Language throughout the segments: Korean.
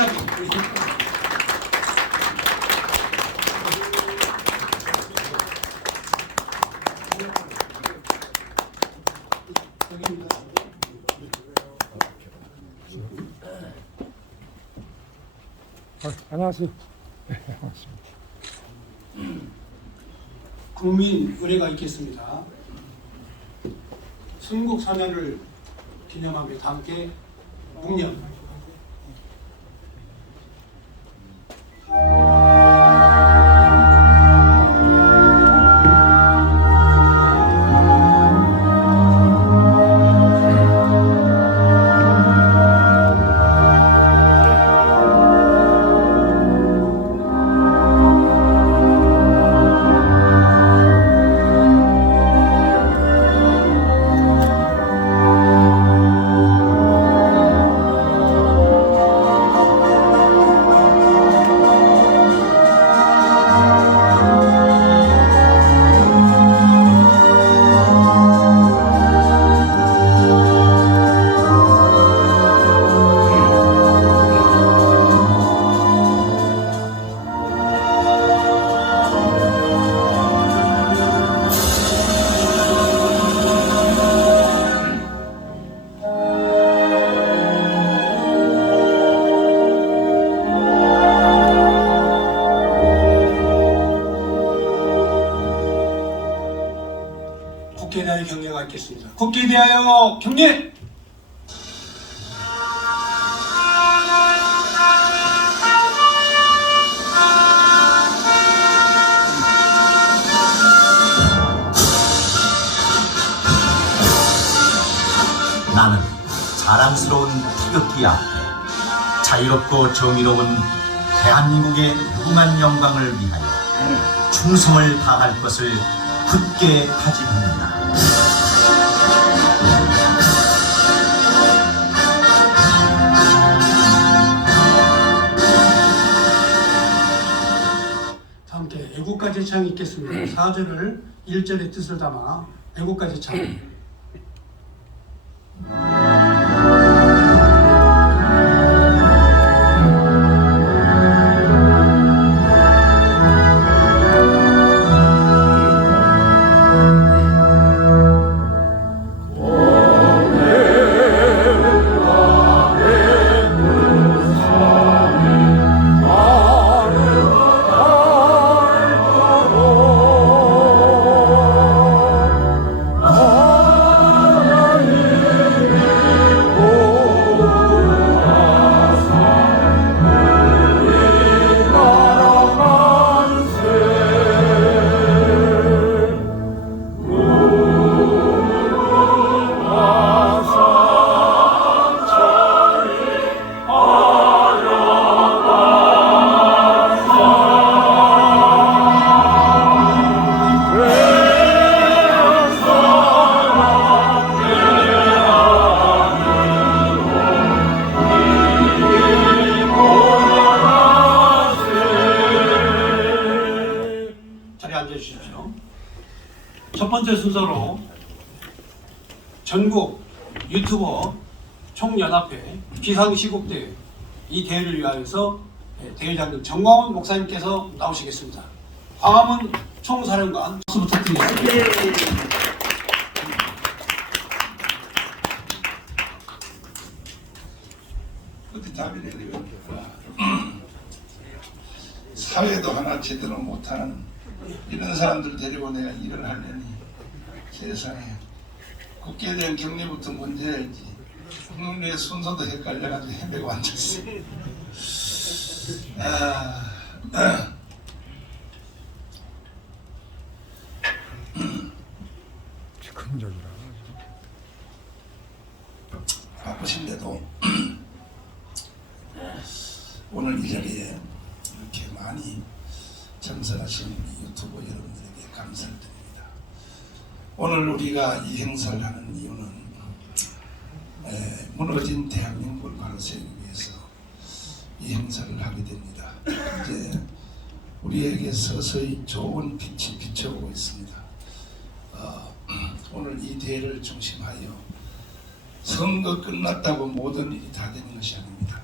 박차비. 안녕하세요. 네, 반갑습니다. 국민 의례가 있겠습니다. 순국 선열을 기념하며 함께 묵념. 국회에 대하여 경례가 있겠습니다. 국회에 대하여 경례! 나는 자랑스러운 태극기 앞에 자유롭고 정의로운 대한민국의 무궁한 영광을 위하여 충성을 다할 것을 굳게 다짐합니다. 다 함께 애국가 제창이 있겠습니다. 4절을 1절의 뜻을 담아 애국가 제창. 앉아주십시오. 첫 번째 순서로 전국 유튜버 총연합회 비상시국대회 이 대회를 위하여서 대회장님 정광훈 목사님께서 나오시겠습니다. 광화문 총사령관 박수 부탁드리겠습니다. 어디 답이 내리겠구나. 사회도 하나 제대로 못하는 이런 사람들 데리고 내가 일을 하려니 세상에 국회에 대한 경례부터 먼저 해야지. 국민의 순서도 헷갈려가지고 헤매고 앉았어. 즉흥적이라. 바쁘신데도 오늘 이 자리에 이렇게 많이 참석하신 유튜버 여러분들에게 감사를 드립니다. 오늘 우리가 이 행사를 하는 이유는 무너진 대한민국을 바로 세우기 위해서 이 행사를 하게 됩니다. 이제 우리에게 서서히 좋은 빛이 비춰오고 있습니다. 오늘 이 대회를 중심하여 선거 끝났다고 모든 일이 다 되는 것이 아닙니다.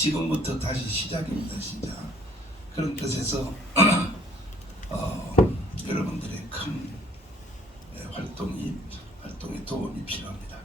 지금부터 다시 시작입니다. 시작. 그런 뜻에서 여러분들의 큰 활동에 도움이 필요합니다.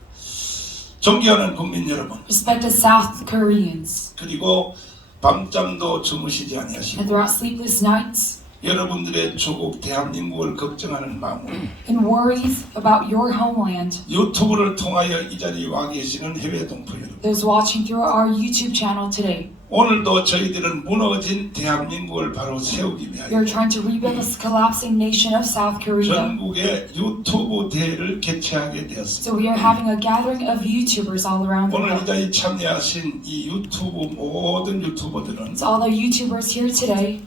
존경하는 국민 여러분, Respected South Koreans, 그리고 밤잠도 주무시지 and 아니하시고 throughout sleepless nights, 여러분들의 조국 대한민국을 걱정하는 마음으로 and worries about your homeland, 유튜브를 통하여 이 자리에 와 계시는 해외 동포 여러분, those watching through our YouTube channel today, 오늘도 저희들은 무너진 대한민국을 바로 세우기 we 위하여 are trying to rebuild this collapsing nation of South Korea. 전국의 유튜브 대회를 개최하게 되었습니다. So we are having a gathering of YouTubers all around the 오늘 이 world. 자리에 참여하신 이 유튜브 모든 유튜버들은 So all the YouTubers here today,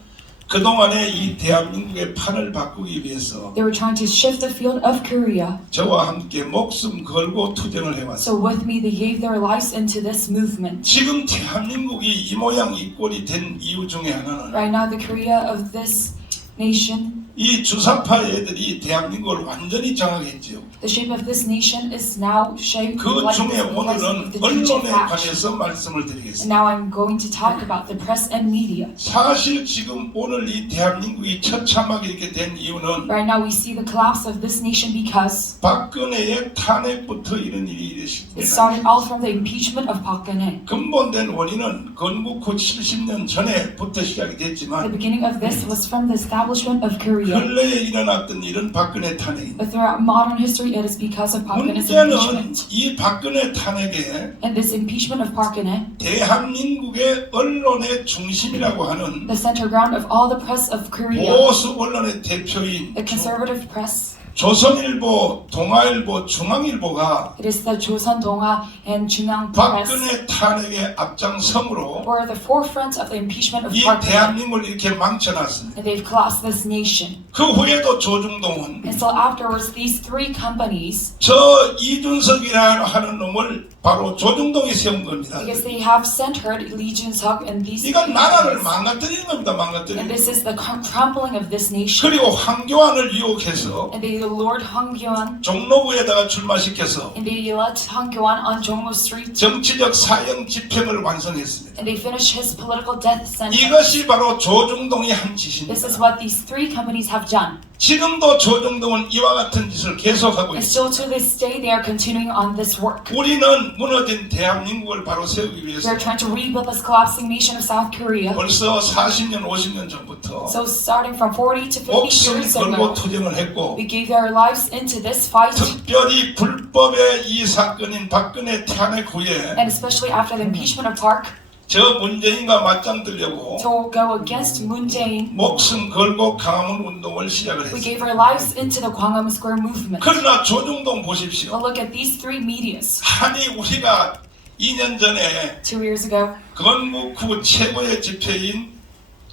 그동안에 이 대한민국의 판을 바꾸기 위해서 they were trying to shift the field of Korea. 저와 함께 목숨 걸고 투쟁을 해왔습니다. So with me, they gave their lives into this movement. 지금 대한민국이 이 모양 이 꼴이 된 이유 중에 하나는 Right now, the Korea of this nation, 이 주사파 애들이 대한민국을 완전히 장악했지요. the shape of this nation is now shaped 그 like 중에 the 오늘은 Juche 언론에 faction. 관해서 말씀을 And 드리겠습니다. now I'm going to talk about the press and media. 사실 지금 오늘 이 대한민국이 처참하게 이렇게 된 이유는 Right now, we see the collapse of this nation because 박근혜의 탄핵부터 이런 일이 it 일어났습니다. started all from the impeachment of Park Geun-hye. 근본된 원인은 건국 후 70년 전에부터 시작이 The 됐지만 beginning of this was from the establishment of Korea. 근래에 일어났던 일은 박근혜 탄핵입니다. But throughout modern history, it is because of Park Geun-hye's 문제는 impeachment. 이 박근혜 탄핵에 And this impeachment of Park Geun-hye, 대한민국의 언론의 중심이라고 하는 the center ground of all the press of Korea, 보수 언론의 대표인 the conservative press, 조선일보, 동아일보, 중앙일보가 it is the Joseon Donga and Jungang press, 박근혜 탄핵의 앞장섬으로 were the forefront of the impeachment of 이 Park Geun-hye. 대한민국을 이렇게 망쳐놨습니다. And they've collapsed this nation. 그 후에도 조중동은 And so afterwards, these three companies, 저 이준석이라 하는 놈을 바로 조중동이 세운 겁니다. because they have centered Lee Jun-suk and these three 이건 나라를 companies. 망가뜨리는 겁니다. And 망가뜨리는. this is the crumbling of this nation. 그리고 황교안을 유혹해서 And they lured Hong Kyo-an, 종로구에다가 출마시켜서 and they let Hong Kyo-an on Jongno Street, 정치적 사형 집행을 완성했습니다. and they finished his political death sentence. 이것이 바로 조중동이 한 짓입니다. This is what these three companies have done. 지금도 조중동은 이와 같은 짓을 계속하고 And 있습니다. still to this day, they are continuing on this work. 우리는 무너진 대한민국을 바로 세우기 We 위해서 are trying to rebuild this collapsing nation of South Korea. 벌써 40년, 50년 전부터 So starting from 40 to 50 목숨 years 걸고 ago, 투쟁을 했고 we gave our lives into this fight. 특별히 불법의 이 사건인 박근혜 탄핵 후에 And especially after the impeachment of Park, 저 문재인과 맞짱뜨려고 to go against Moon Jae-in, 목숨 걸고 강화문 운동을 시작을 we 했습니다. gave our lives into the Gwanghwamun Square movement. 그러나 조중동 But 보십시오. look at these three medias. 아니 우리가 2년 전에 2 years ago, 건국 후 최고의 집회인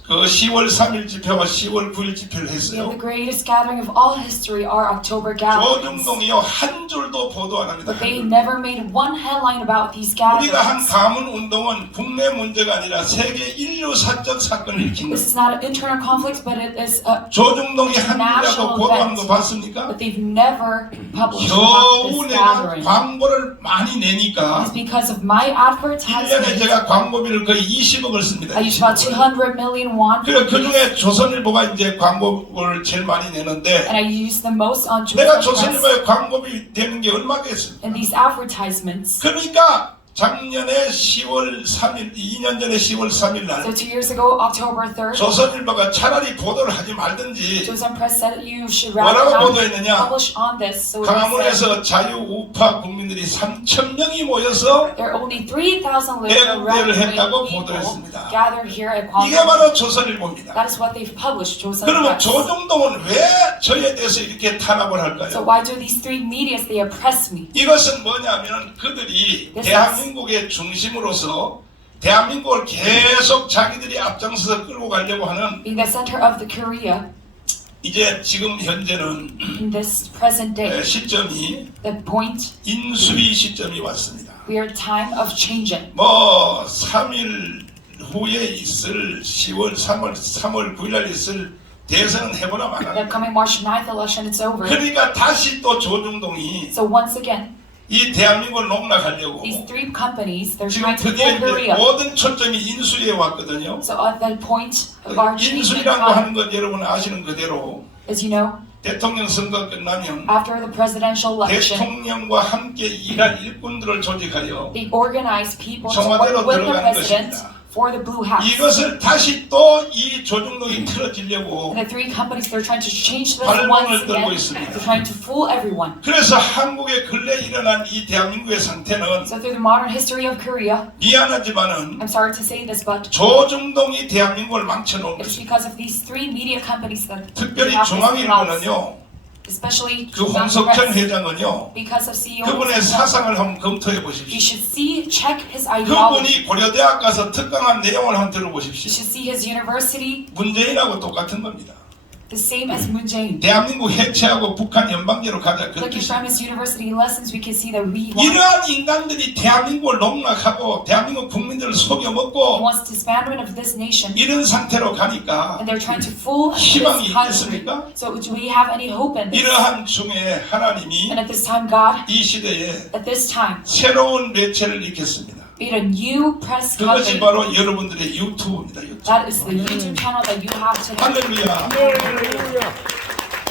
그 10월 3일 집회와 10월 9일 집회를 we had the 했어요. greatest gathering of all history, our October gatherings. 조중동이요 한 줄도 보도 안 합니다. But they never made one headline about these gatherings. 우리가 한 가문 운동은 국내 문제가 아니라 세계 인류 사적 사건을 일으킨 This 거예요. is not an internal conflict, but it is a. 조중동이 한 일이라고 보도한 거 봤습니까? But they've never published about 겨우 this 내가 gathering. 광고를 많이 내니까 It's because of my 1년에 advertisement. 제가 광고비를 거의 20억을 씁니다. I use about 200 million won. 그래 그 중에 조선일보가 이제 광고를 제일 많이 내는데 And I use the most on 내가 Joseon Press. 조선일보에 광고비 되는 게 얼마겠습니까? And these advertisements. 그러니까 작년에 10월 3일, 2년 전에 10월 3일 So 날 2 years ago, October 3rd, 조선일보가 차라리 보도를 하지 말든지 Joseon Press said you should rather 뭐라고 not 보도했느냐? publish on this. So they said 강화문에서 자유우파 국민들이 3,000명이 모여서 there are only 3,000 애국대를 liberal 했다고 people 보도했습니다. gathered here at 이게 Gwanghwamun. 바로 조선일보입니다. That is what they've published, Joseon 그러면 Press. 조중동은 왜 저에 대해서 이렇게 탄압을 So 할까요? why do these three medias, they oppress me? 이것은 뭐냐면 그들이 This 대한민국의 중심으로서 대한민국을 계속 자기들이 앞장서서 끌고 가려고 하는 Being the center of the Korea 이제 지금 현재는 in this present day, 시점이 the point, 인수위 시점이 왔습니다. we are time of changing. 뭐 3일 후에 있을 3월 9일 날 있을 대선은 해보나 The 마나. coming March 9th election, it's over. 그러니까 다시 또 조중동이 So once again, 이 대한민국을 농락하려고 These three companies, they're 지금 trying to 드디어 pull 이제 Korea. 모든 초점이 인수에 왔거든요. So at that point of our achievement, 인수라고 하는 건 여러분 아시는 그대로 as you know, 대통령 선거 끝나면 after the presidential election, 대통령과 함께 일할 일꾼들을 조직하여 they organize people to 청와대로 work with the 들어가는 president 것입니다. for the Blue House. 이것을 다시 또 이 조중동이 틀어지려고 And the three companies, they're trying to change this 발목을 once 들고 again. 있습니다. They're trying to fool everyone. 그래서 한국에 근래 일어난 이 대한민국의 상태는 So through the modern history of Korea, 미안하지만은 I'm sorry to say this, but 조중동이 대한민국을 망쳐놓은 it's 것입니다. because of these three media companies that 특별히 have this collapse. 중앙일보는요, Especially 그 Press, 홍석천 회장은요, because of CEO. 그분의 사상을 한번 검토해 You 보십시오. should check his ideology. 그분이 고려대학 가서 특강한 내용을 한번 You 들어보십시오. should see his university, 문재인하고 똑같은 겁니다. the same as Moon Jae-in. 대한민국 해체하고 북한 연방제로 가자. 그 Looking 뜻이. from his university lessons, we can see that we want 이러한 인간들이 대한민국을 농락하고 대한민국 국민들을 he 속여먹고 wants disbandment of this nation, 이런 상태로 가니까 and they're trying to fool 희망이 this country. 있겠습니까? So do we have any hope in this? 이러한 중에 하나님이 And at this time, God, 이 시대에 at this time, 새로운 매체를 일으켰습니다. made a new press 그것이 company. 바로 여러분들의 유튜브입니다. 유튜브. That is the YouTube channel that you have today. 할렐루야.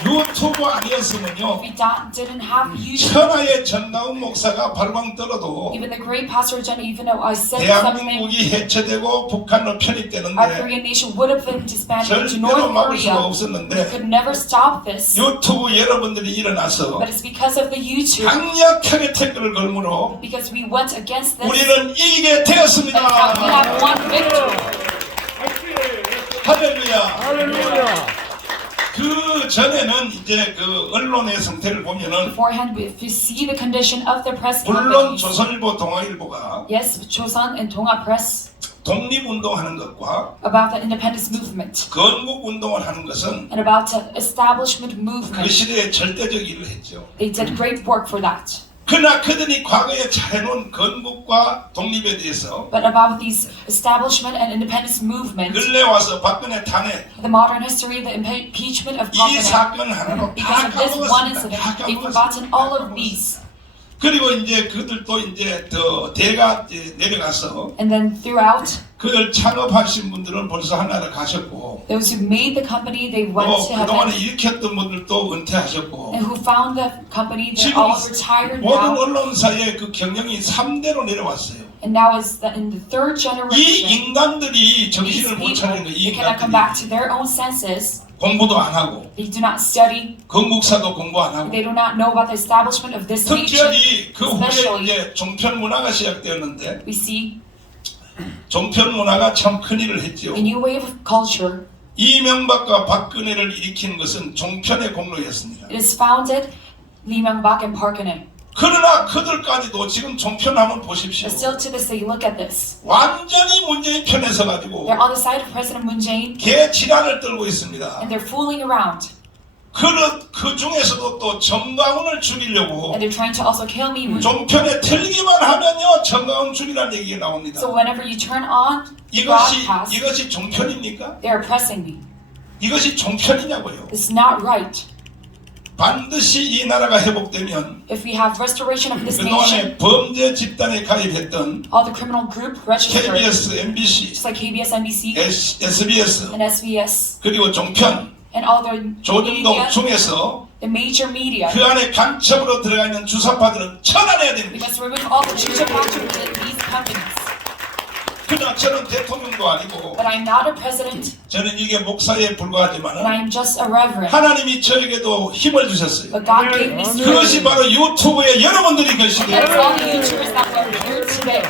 유튜브 아니었으면요, If we didn't have YouTube, 천하의 전나훈 목사가 발광 떨어도 even the great Pastor John, even though I said something, 대한민국이 해체되고 북한으로 our 편입되는데 Korean nation would have been disbanded to 절대로 North 막을 수가 Korea. We 없었는데 could never stop this. 유튜브 여러분들이 일어나서 But it's because of the YouTube, 강력하게 태클을 걸므로 because we went against this, 우리는 이기게 and now we 되었습니다. have one victory. 할렐루야. 그 전에는 이제 그 언론의 상태를 보면은 Beforehand, if you see the condition of the press 물론 companies, 조선일보, 동아일보가 yes, Chosun and Donga Press, 독립운동하는 것과 about the independence movement 건국운동을 하는 것은 and about the establishment 그 movement, 시대에 절대적 일을 했죠. they did great work for that. 그러나 그들이 과거에 잘해놓은 건국과 독립에 대해서 But about these establishment and independence movement, 근래 와서 박근혜 탄핵 the modern history, the impeachment of 이 Park 사건 하나로 because 다 of this one 까먹었습니다. incident, 다 they've forgotten all of 까먹었습니다. these. 그리고 이제 그들도 이제 더 대가 이제 내려가서 And then throughout, 그걸 창업하신 분들은 벌써 하나를 가셨고 those who made the company, they went 또 to 그동안에 heaven. 일으켰던 분들도 은퇴하셨고 And who found the company, they're 지금 all retired 모든 now. 언론사의 그 경영이 3대로 내려왔어요. And now is in the third 이 generation, 인간들이 these 정신을 못 people, 차리는 거예요. 이 they cannot come back 인간들이 to their own senses. 공부도 안 하고 They do not study. 건국사도 공부 안 하고 They do not know about the establishment of this nation. 특별히 그 후에 Especially, 이제 종편 문화가 시작되었는데 we see 종편 문화가 참 큰일을 했죠. a new wave of culture. 이명박과 박근혜를 일으킨 것은 종편의 공로였습니다. It is founded Lee Myung-bak and Park Geun-hye. 그러나 그들까지도 지금 종편 한번 보십시오. But still to this day, look at this. 완전히 문재인 편에 서가지고 They're on the side of President Moon Jae-in, 개 지랄을 떨고 있습니다. and they're fooling around. 그 중에서도 또 정강훈을 죽이려고 And they're trying to also kill me. 종편에 틀기만 하면요 정강훈 죽이라는 얘기가 나옵니다. So whenever you turn on 이것이 broadcast, 종편입니까? they're oppressing me. 이것이 종편이냐고요. It's not right. 반드시 이 나라가 회복되면 If we have restoration of this 그동안에 nation, 범죄 집단에 가입했던 all the criminal group registered, KBS, MBC, just like KBS, NBC, SBS and SBS, 그리고 종편, and all the 조중동 media, 중에서 the major media, 그 안에 간첩으로 들어가 있는 주사파들은 처단해야 we 됩니다. must remove all the Chucha factors within these companies. 그러나 저는 대통령도 아니고 But I'm not a president, 저는 이게 목사에 and 불과하지만 I'm just a reverend. 하나님이 저에게도 힘을 주셨어요. But God gave me 그것이 strength. 바로 유튜브에 여러분들이 That's 계시고 all the YouTubers that were here today.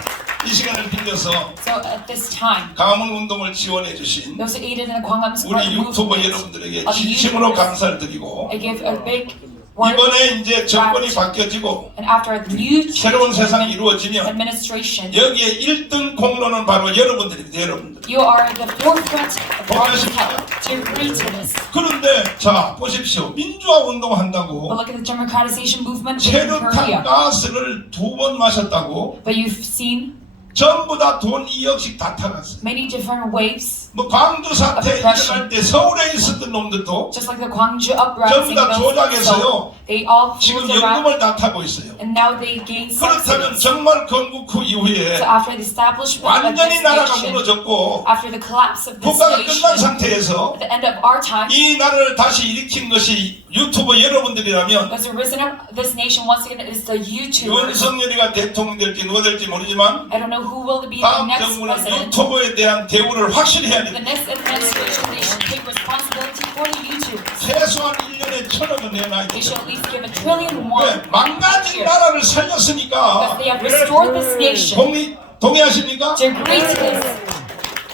이 시간을 빌려서 So at this time, 강화문 운동을 지원해 주신 those who aided in the Gwangham 우리 Square 유튜버 movement, 여러분들에게 of the 진심으로 YouTubers, 감사를 드리고 I give a big word. 이번에 이제 정권이 바뀌어지고 And after the new 새로운 세상이 이루어지면 administration, 여기에 1등 공로는 바로 여러분들입니다. 여러분들. you are the forefront of all this 고맙습니다. help to agree to this. 그런데 자 보십시오. 민주화 But 운동한다고 look at the democratization movement within 체류탄 Korea. 가스를 2번 마셨다고 But you've seen 전부 다 돈 2억씩 다 타갔어요. many different waves, 뭐 광주 사태 일어날 때 서울에 있었던 놈들도 just like the Gwangju 전부 uprising, 다 those 조작해서요 They all 지금 moved around, 연금을 다 타고 있어요. and now they gain 그렇다면 subsidies. 정말 건국 후 이후에 So after the establishment of 완전히 this 나라가 nation, 무너졌고 after the collapse of this 국가가 끝난 nation, 상태에서 at the end of our time, 이 나라를 다시 일으킨 것이 유튜버 yellow분들이라면 was the reason of this nation once again is the YouTubers. 윤석열이가 대통령 될지 누가 될지 모르지만 I don't know who will be the 다음 next 정부는 president. 유튜버에 대한 대우를 확실히 해야 The 됩니다. next administration, they should take responsibility for the YouTubers. 최소한 1년에 1,000억은 내놔야 They 돼요. should at least give $1 trillion 왜? more. 망가진 나라를 살렸으니까 Because they have restored this nation. 동의하십니까? To agree to this,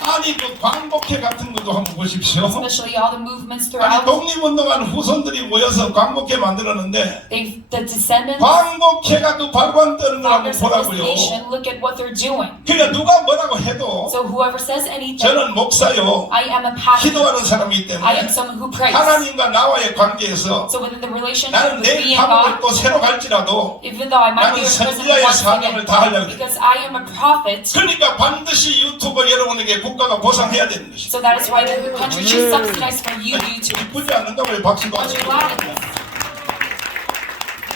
아니 그 광복회 같은 것도 한번 보십시오. especially all the movements 아니 throughout, 독립운동한 후손들이 모여서 광복회 만들었는데 the descendants, 광복회가 그 발광 뜨는 걸 한번 founders of this 보라고요. nation, look at what they're doing. 그러니까 누가 뭐라고 해도 So whoever says anything, 저는 목사요 I am a pastor. 기도하는 사람이기 I am 때문에 someone who prays. 하나님과 나와의 관계에서 So within the relationship 나는 with 내일 me and 감옥을 God, 또 새로 갈지라도 even though I might be 나는 a prisoner 선지자의 once 사명을 again, 다하려고 그래. because I am a prophet, 그러니까 반드시 유튜버 여러분에게 국가가 보상해야 되는 것이죠. so that is why the country should subsidize for you, YouTube. 기쁘지 않는가 왜 박수도 안 Aren't you 치고 glad at this?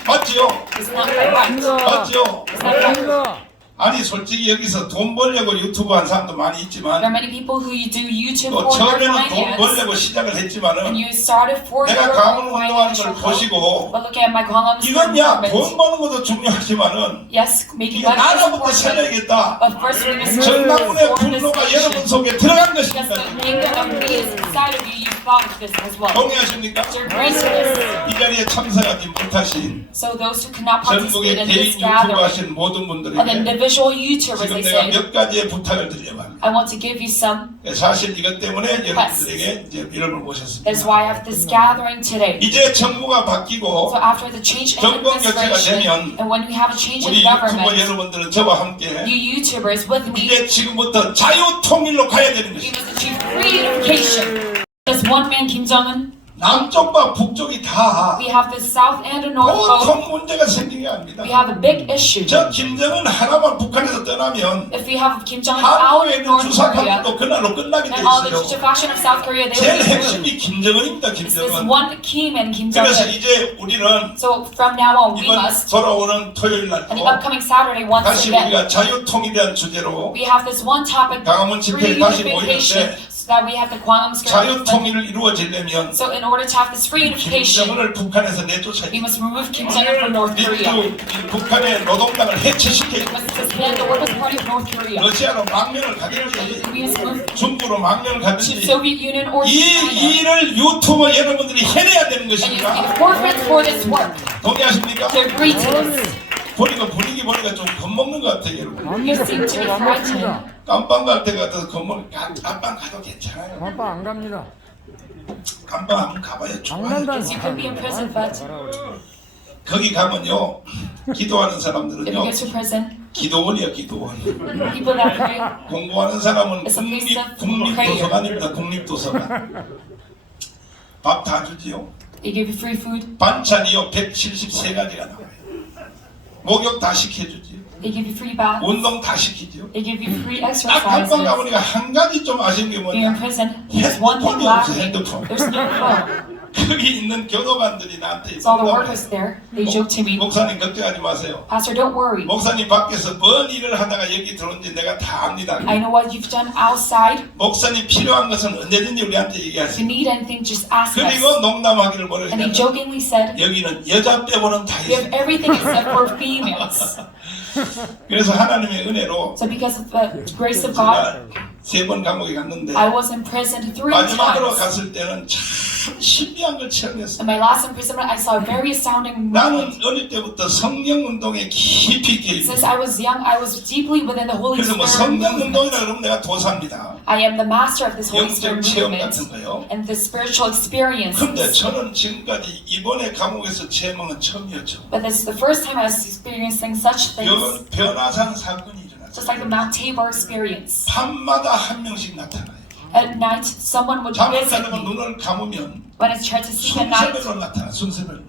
맞지요? Isn't that right? 맞지요? Isn't that right? 아니 솔직히 여기서 돈 벌려고 유튜브 한 사람도 많이 There 있지만 are many people who do YouTube 또 for their 처음에는 돈 finance, 벌려고 시작을 and 했지만은 you started for 내가 your 강원 own 운동하는 financial 걸 help. 보시고 But look at my columns for 이건 야 돈 movement. 버는 것도 중요하지만은 Yes, making 이거 money is 나라부터 important, 살려야겠다. but first we must 정당군의 for this 분노가 nation. 여러분 속에 들어간 Because 것입니다. the anger of me is inside of you, you thought of this as well. 동의하십니까? You're great to this. 이 자리에 참석하지 못하신 So those who cannot participate 전국의 in 개인 this 유튜브 gathering, 하신 모든 of the 분들에게 individual YouTubers, 지금 they 내가 say, 몇 가지의 부탁을 드리려고 합니다. I want to give you some. 사실 이것 때문에 여러분들에게 이제 이름을 모셨습니다. That's why I have this gathering today. 이제 정부가 바뀌고 So after the change in 정권 교체가 administration, 되면 and when we have a change 우리 in 유튜버 government, 여러분들은 저와 함께 you YouTubers with me, 이제 지금부터 자유통일로 가야 되는 we 것입니다. must achieve free unification. There's one man, Kim Jong-un. 남쪽과 북쪽이 다 We have the South and the North Pole. 보통 문제가 생긴 게 아닙니다. We have a big issue. 저 김정은 하나만 북한에서 떠나면 If we have Kim Jong-un out 한국에 of 있는 North Korea, 주사파도 그날로 끝나게 돼 and all the 있어요. future faction of South Korea, they 제일 will be through. 핵심이 김정은입니다. It's this 김정은. one Kim and Kim 그래서 Jong-un. 이제 우리는 So from now on, we 이번 must, 돌아오는 토요일 and the 날도 upcoming Saturday, once 다시 again, 우리가 자유통일이라는 주제로 we have this one topic, 강화문 집회에 다시 reunification, 모이는데 so that we have the Kwangam Square movement. 자유통일을 이루어지려면 So in order to have this free unification, 김정은을 북한에서 내쫓아야 we 돼. must remove Kim Jong-un from North Korea. 북한의 노동당을 해체시켜야 We 돼. must suspend the Workers' Party of North Korea. 러시아로 망명을 가든지 We must move 중국으로 망명을 to 가든지 Soviet Union or to 이 China. 일을 유튜버 여러분들이 해내야 되는 And you must be the 것입니다. forefront for this work. 동의하십니까? To agree to this. 보니까 분위기 보니까 좀 겁먹는 것 같아요, 여러분. You seem to be frightened. 깜빵 갈 때 같아서 겁먹는 깜빵 가도 괜찮아요. 깜빡 안 갑니다. 깜빵 한번 가봐야 좋아요. Yes, you could be in prison, but 거기 가면요, 기도하는 if you 사람들은요, get to prison, 기도원이야, 기도원. people that pray, 공부하는 사람은 It's a place of 국립도서관입니다, 국립도서관. 밥 다 주지요. they give you free food, 반찬이요, 173가지가 나와요. 목욕 다 시켜주지요. they give you free baths, 운동 다 시키지요. they give you free 딱 깜빵 exercises. 가보니까 한 가지 좀 아쉬운 게 When you're in 뭐냐. prison, there's one thing 핸드폰이 없어, lacking. 핸드폰. There's no phone. 거기 있는 교도관들이 나한테 So all the workers there, they joke to me, 목사님 걱정하지 마세요. Pastor, don't worry. 목사님 밖에서 뭔 일을 하다가 여기 들어온지 내가 다 압니다. I know what you've done outside. 목사님 필요한 것은 언제든지 우리한테 If 얘기하세요. you need anything, just ask us. 그리고 농담하기를 And he 모르겠냐. jokingly said, 여기는 여자 빼고는 다 we have 있어요. everything except for females. 그래서 하나님의 은혜로 So because of the grace of God, 제가 3번 감옥에 갔는데 I was imprisoned 3 마지막으로 times. 갔을 때는 참 신비한 걸 체험했어요. In my last imprisonment, I saw a very astounding 나는 movement. 어릴 때부터 성령 운동에 깊이 개입. Since I was young, I was deeply within the Holy 그래서 뭐 Spirit 성령 movement. 운동이라 그러면 내가 도사입니다. I am the master of this Holy 영적 Spirit 체험 movement 같은 거요. and the spiritual 근데 experiences. 저는 지금까지 이번에 감옥에서 체험한 건 처음이었죠. But this is the first time I was experiencing such things, 변화산 사건이 just like the 일어났어요. Mount Tabor experience. 밤마다 한 명씩 나타나요. At night, someone would 잠을 visit 자려고 me. 눈을 감으면 When I tried to sleep at night, 순서별로 나타나. 순서별로.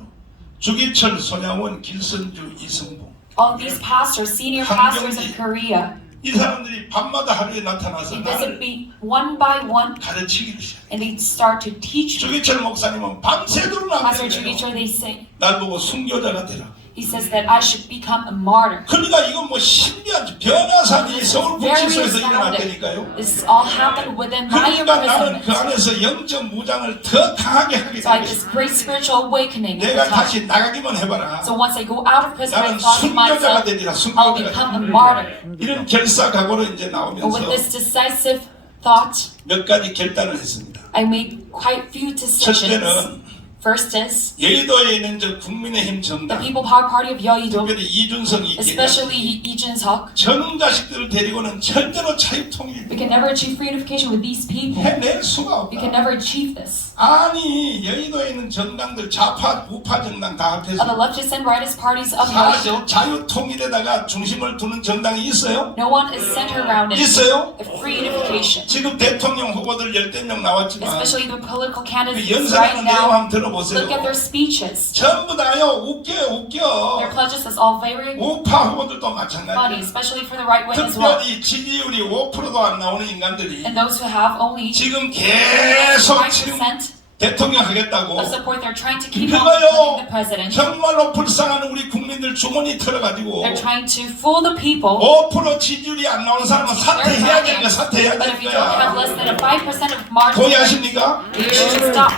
주기철, 손양원, 길선주, 이승봉. all these pastors, senior pastors of Korea, 이 사람들이 밤마다 하루에 나타나서 They visit 나를 me one by one, 가르치기를 시작해. and they start to teach me. 주기철 목사님은 밤새도록 Pastor 나를 Judichar, they say, 날 보고 순교자가 되라. he says that I should become a martyr. 그러니까 이건 뭐 신비한 변화산이 서울 Very 구치소에서 astounding. 일어났다니까요. This all happened within my 그러니까 나는 그 imprisonment. 안에서 영적 무장을 더 강하게 하게 So I had 되겠어. this great spiritual awakening at 내가 the time. 다시 나가기만 해봐라. So once I go out of prison, I 나는 thought to 순교자가 myself, 되리라. I'll become a martyr. 이런 결사각오로 이제 But with 나오면서 this decisive thought, 몇 가지 결단을 했습니다. I made quite few decisions. 첫째는 First is 여의도에 있는 저 국민의힘 the 정당, People Power Party of Yeouido, 특별히 이준석 이계가 especially Lee Jun-seok. 전 자식들을 데리고는 절대로 자유통일 We can never achieve free unification with these people. 해낼 수가 We can 없다. never achieve this. 아니 여의도에 있는 정당들 좌파 우파 정당 다 Of the 합해서 leftist and rightist parties of 사실 Yeouido, 자유통일에다가 중심을 두는 정당이 있어요? no one is centered around it. 있어요? The free unification, 지금 대통령 후보들 10명 나왔지만 especially the political 그 candidates 연설하는 right 내용 now. 한번 들어보세요. Look at their speeches. 전부 다요 웃겨요 Their 웃겨. pledges is all very 우파 후보들도 funny, 마찬가지. especially for the right wing as well. 특별히 지지율이 5%도 안 나오는 인간들이 And those who have only 지금 계속 지금 5% 대통령 하겠다고 of support, they're trying to keep on 그거요 the president. 정말로 불쌍한 우리 국민들 주머니 털어가지고 They're trying to fool the people. 5% 지지율이 안 나오는 사람은 사퇴해야 되는 거야. 사퇴해야 But 되는 if you don't have 거야. less than a 5% of margin, 동의하십니까? you should stop.